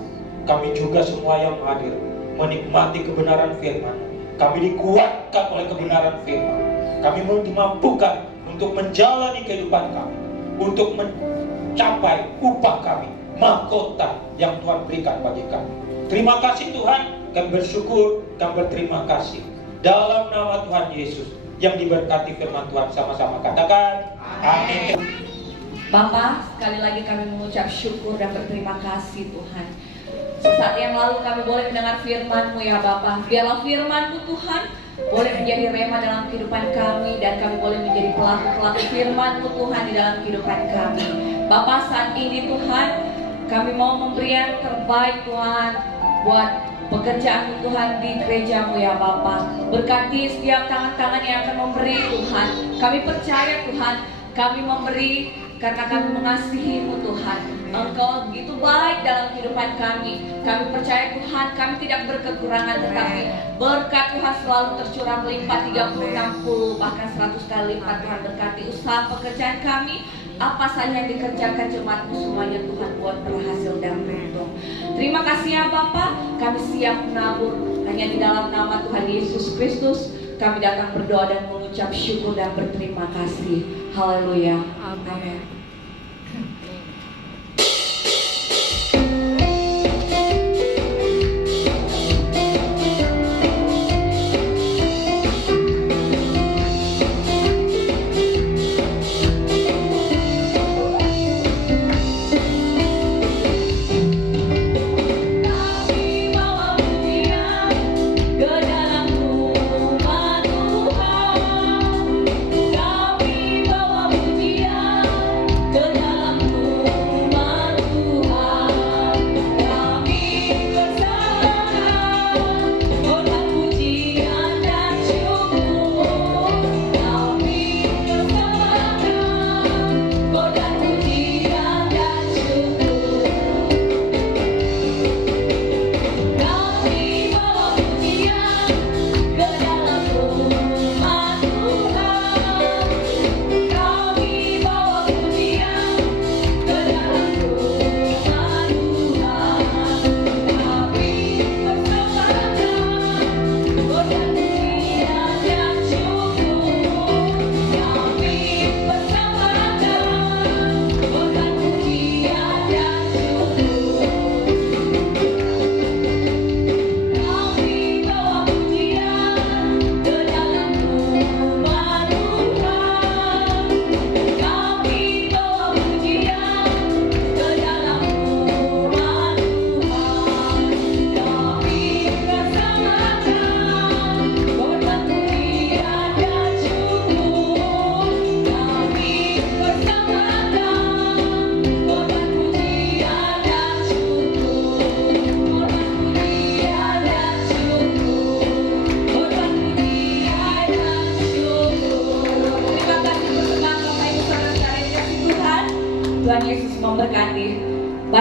Kami juga semua yang hadir menikmati kebenaran firman. Kami dikuatkan oleh kebenaran firman. Kami dimampukan untuk menjalani kehidupan kami, untuk mencapai upah kami, mahkota yang Tuhan berikan bagi kami. Terima kasih Tuhan. Kami bersyukur, kami berterima kasih. Dalam nama Tuhan Yesus yang diberkati firman Tuhan, sama-sama katakan amin. Bapak, sekali lagi kami mengucap syukur dan berterima kasih Tuhan. Sesaat yang lalu kami boleh mendengar firman-Mu ya Bapa. Biarlah firman-Mu Tuhan boleh menjadi rema dalam kehidupan kami, dan kami boleh menjadi pelaku-pelaku firman-Mu Tuhan di dalam kehidupan kami. Bapa, saat ini Tuhan, kami mau memberi yang terbaik Tuhan buat pekerjaan Tuhan di gereja-Mu ya Bapa. Berkati setiap tangan-tangan yang akan memberi Tuhan. Kami percaya Tuhan, kami memberi karena kami mengasihi-Mu Tuhan. Engkau begitu baik dalam kehidupan kami. Kami percaya Tuhan, kami tidak berkekurangan, tetapi berkat Tuhan selalu tercurah melimpah 30, 60, bahkan 100 kali lipat. Tuhan berkati usaha pekerjaan kami, apa saja yang dikerjakan jemaat-Mu semuanya Tuhan buat berhasil dan beruntung. Terima kasih ya Bapa, kami siap menabur hanya di dalam nama Tuhan Yesus Kristus. Kami datang berdoa dan mengucap syukur dan berterima kasih. Haleluya. Amin.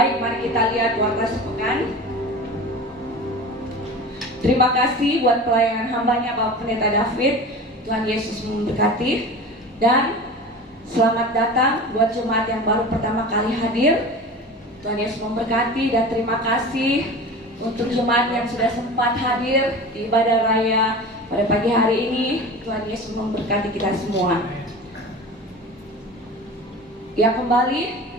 Baik, mari kita lihat warta sepekan. Terima kasih buat pelayanan hambanya Bapak Pendeta David. Tuhan Yesus memberkati. Dan selamat datang buat jemaat yang baru pertama kali hadir. Tuhan Yesus memberkati. Dan terima kasih untuk jemaat yang sudah sempat hadir di ibadah raya pada pagi hari ini. Tuhan Yesus memberkati kita semua. Ya, kembali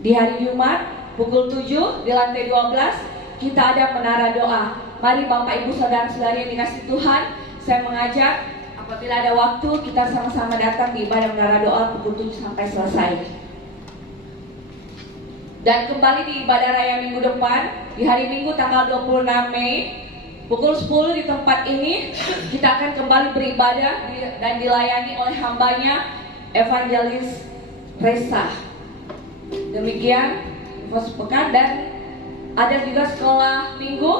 di hari Jumat pukul 7 di lantai 12 kita ada menara doa. Mari Bapak Ibu Saudara-saudari yang dikasihi Tuhan, saya mengajak apabila ada waktu kita sama-sama datang di ibadah menara doa pukul 7 sampai selesai. Dan kembali di ibadah raya minggu depan, di hari Minggu tanggal 26 Mei pukul 10 di tempat ini kita akan kembali beribadah dan dilayani oleh hambanya Evangelis Resa. Demikian info sepekan. Dan ada juga sekolah minggu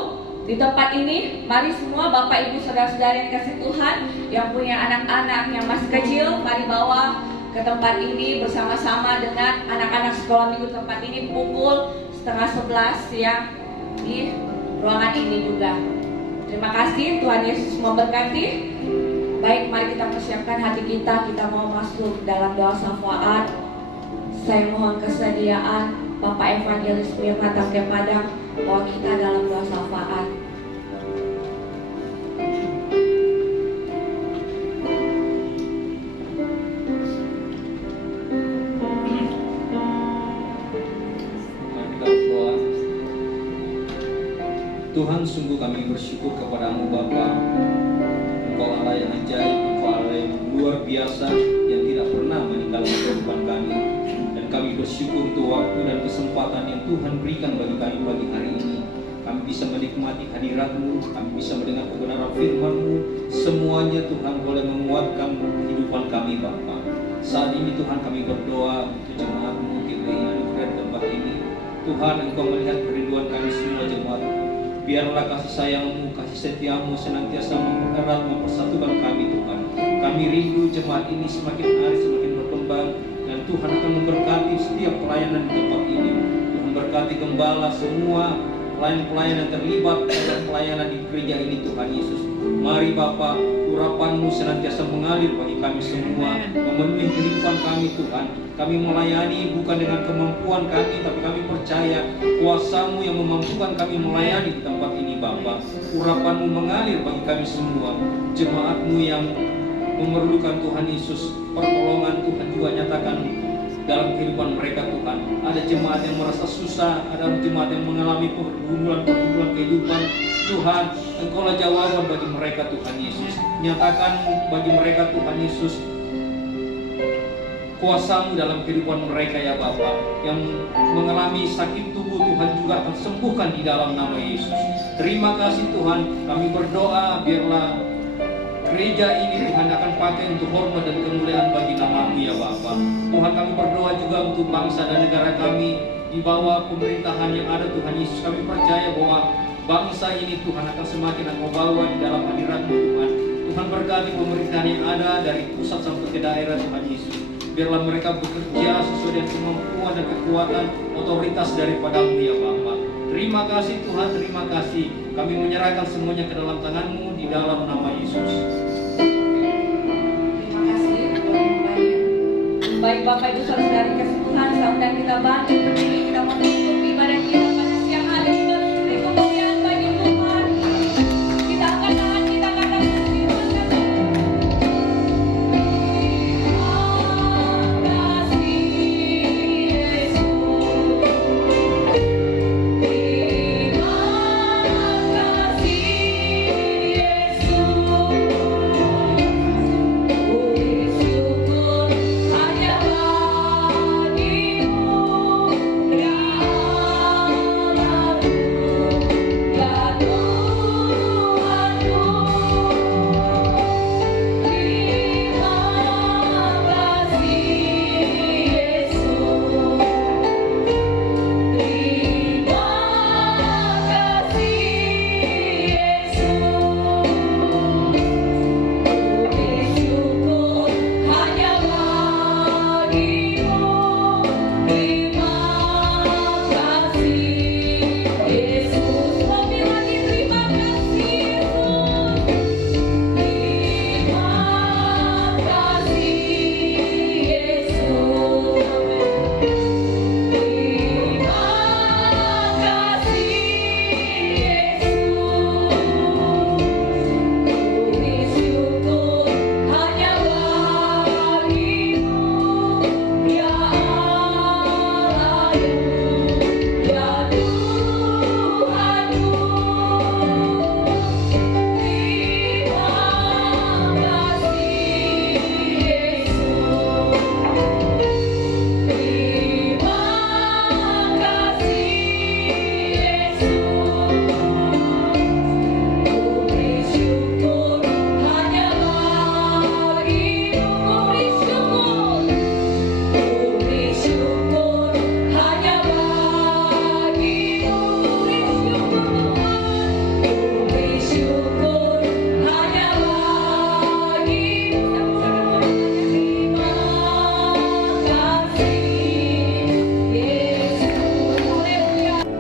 di tempat ini. Mari semua Bapak Ibu Saudara-saudari yang kasih Tuhan yang punya anak-anak yang masih kecil, mari bawa ke tempat ini bersama-sama dengan anak-anak sekolah minggu tempat ini pukul 10:30 siang di ruangan ini juga. Terima kasih, Tuhan Yesus memberkati. Baik, mari kita persiapkan hati kita mau masuk dalam doa syafaat. Saya mohon kesediaan Bapak Evangelis Mirna Tangke Padang bahwa kita dalam doa syafaat. Tuhan, sungguh kami bersyukur kepadamu Bapa. Engkau Allah yang ajaib, Engkau Allah yang luar biasa, yang tidak pernah meninggalkan kehidupan kami. Dan kami bersyukur untuk waktu dan kesempatan yang Tuhan berikan bagi kami pagi hari ini. Kami bisa menikmati hadirat-Mu, kami bisa mendengar kebenaran firman-Mu. Semuanya Tuhan boleh menguatkan kehidupan kami Bapa. Saat ini Tuhan kami berdoa untuk jemaat-Mu GPI Anugerah di tempat ini. Tuhan, Engkau melihat kerinduan kami semua jemaat-Mu. Biarlah kasih sayang-Mu, kasih setia-Mu senantiasa mempererat, mempersatukan kami Tuhan. Kami rindu jemaat ini semakin hari semakin berkembang. Dan Tuhan akan memberkati setiap pelayanan di tempat ini. Tuhan berkati gembala semua pelayan-pelayan yang terlibat dalam pelayanan di gereja ini Tuhan Yesus. Mari Bapa, urapan-Mu senantiasa mengalir bagi kami semua, memenuhi kehidupan kami Tuhan. Kami melayani bukan dengan kemampuan kami, tapi kami percaya kuasa-Mu yang memampukan kami melayani di tempat ini Bapa. Urapan-Mu mengalir bagi kami semua. Jemaat-Mu yang memerlukan Tuhan Yesus, pertolongan Tuhan juga nyatakan dalam kehidupan mereka Tuhan. Ada jemaat yang merasa susah, ada jemaat yang mengalami pergumulan kehidupan. Tuhan, Engkaulah jawaban bagi mereka Tuhan Yesus. Nyatakan bagi mereka Tuhan Yesus kuasa-Mu dalam kehidupan mereka ya Bapa. Yang mengalami sakit tubuh Tuhan juga akan sembuhkan di dalam nama Yesus. Terima kasih Tuhan, kami berdoa biarlah gereja ini Tuhan akan pakai untuk hormat dan kemuliaan bagi nama-Mu ya Bapa. Tuhan, kami berdoa juga untuk bangsa dan negara kami di bawah pemerintahan yang ada Tuhan Yesus. Kami percaya bahwa bangsa ini Tuhan akan semakin Engkau bawa di dalam hadirat-Mu Tuhan. Tuhan berkati pemerintahan yang ada dari pusat sampai ke daerah Tuhan Yesus. Biarlah mereka bekerja sesuai dengan kemampuan dan kekuatan otoritas daripada-Mu ya Bapa. Terima kasih Tuhan, terima kasih. Kami menyerahkan semuanya ke dalam tangan-Mu di dalam nama Yesus. Terima kasih. Baik Bapak Ibu Saudara-saudari kasih Tuhan, saya undang kita bangkit berdiri, kita menutup ibadah kita pada siang hari ini. Beri kemuliaan bagi Tuhan. Kita angkat tangan, kita katakan firman kata. Hanya bagimu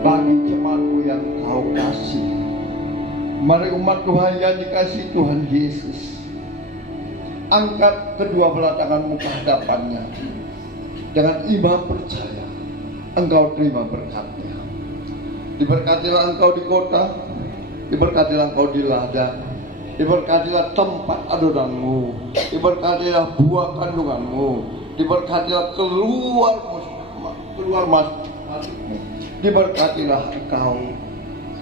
bagi jemaatmu yang kau kasih. Mari umat Tuhan yang dikasih Tuhan Yesus, angkat kedua belah tanganmu ke hadapannya. Dengan iman percaya, engkau terima berkatnya. Diberkatilah engkau di kota, diberkatilah engkau di ladang, diberkatilah tempat adonanmu, diberkatilah buah kandunganmu, diberkatilah keluar masukmu, diberkatilah engkau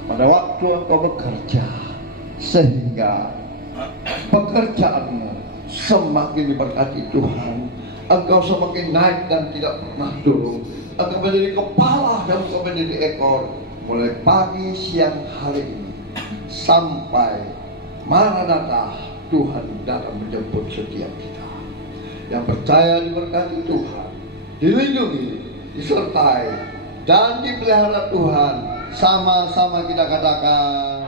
pada waktu engkau bekerja, sehingga pekerjaanmu semakin diberkati Tuhan. Engkau semakin naik dan tidak pernah turun. Engkau menjadi kepala dan engkau menjadi ekor, mulai pagi siang hari ini sampai Maranatha, Tuhan datang menjemput setiap kita. Yang percaya diberkati Tuhan, dilindungi, disertai, dan dipelihara Tuhan. Sama-sama kita katakan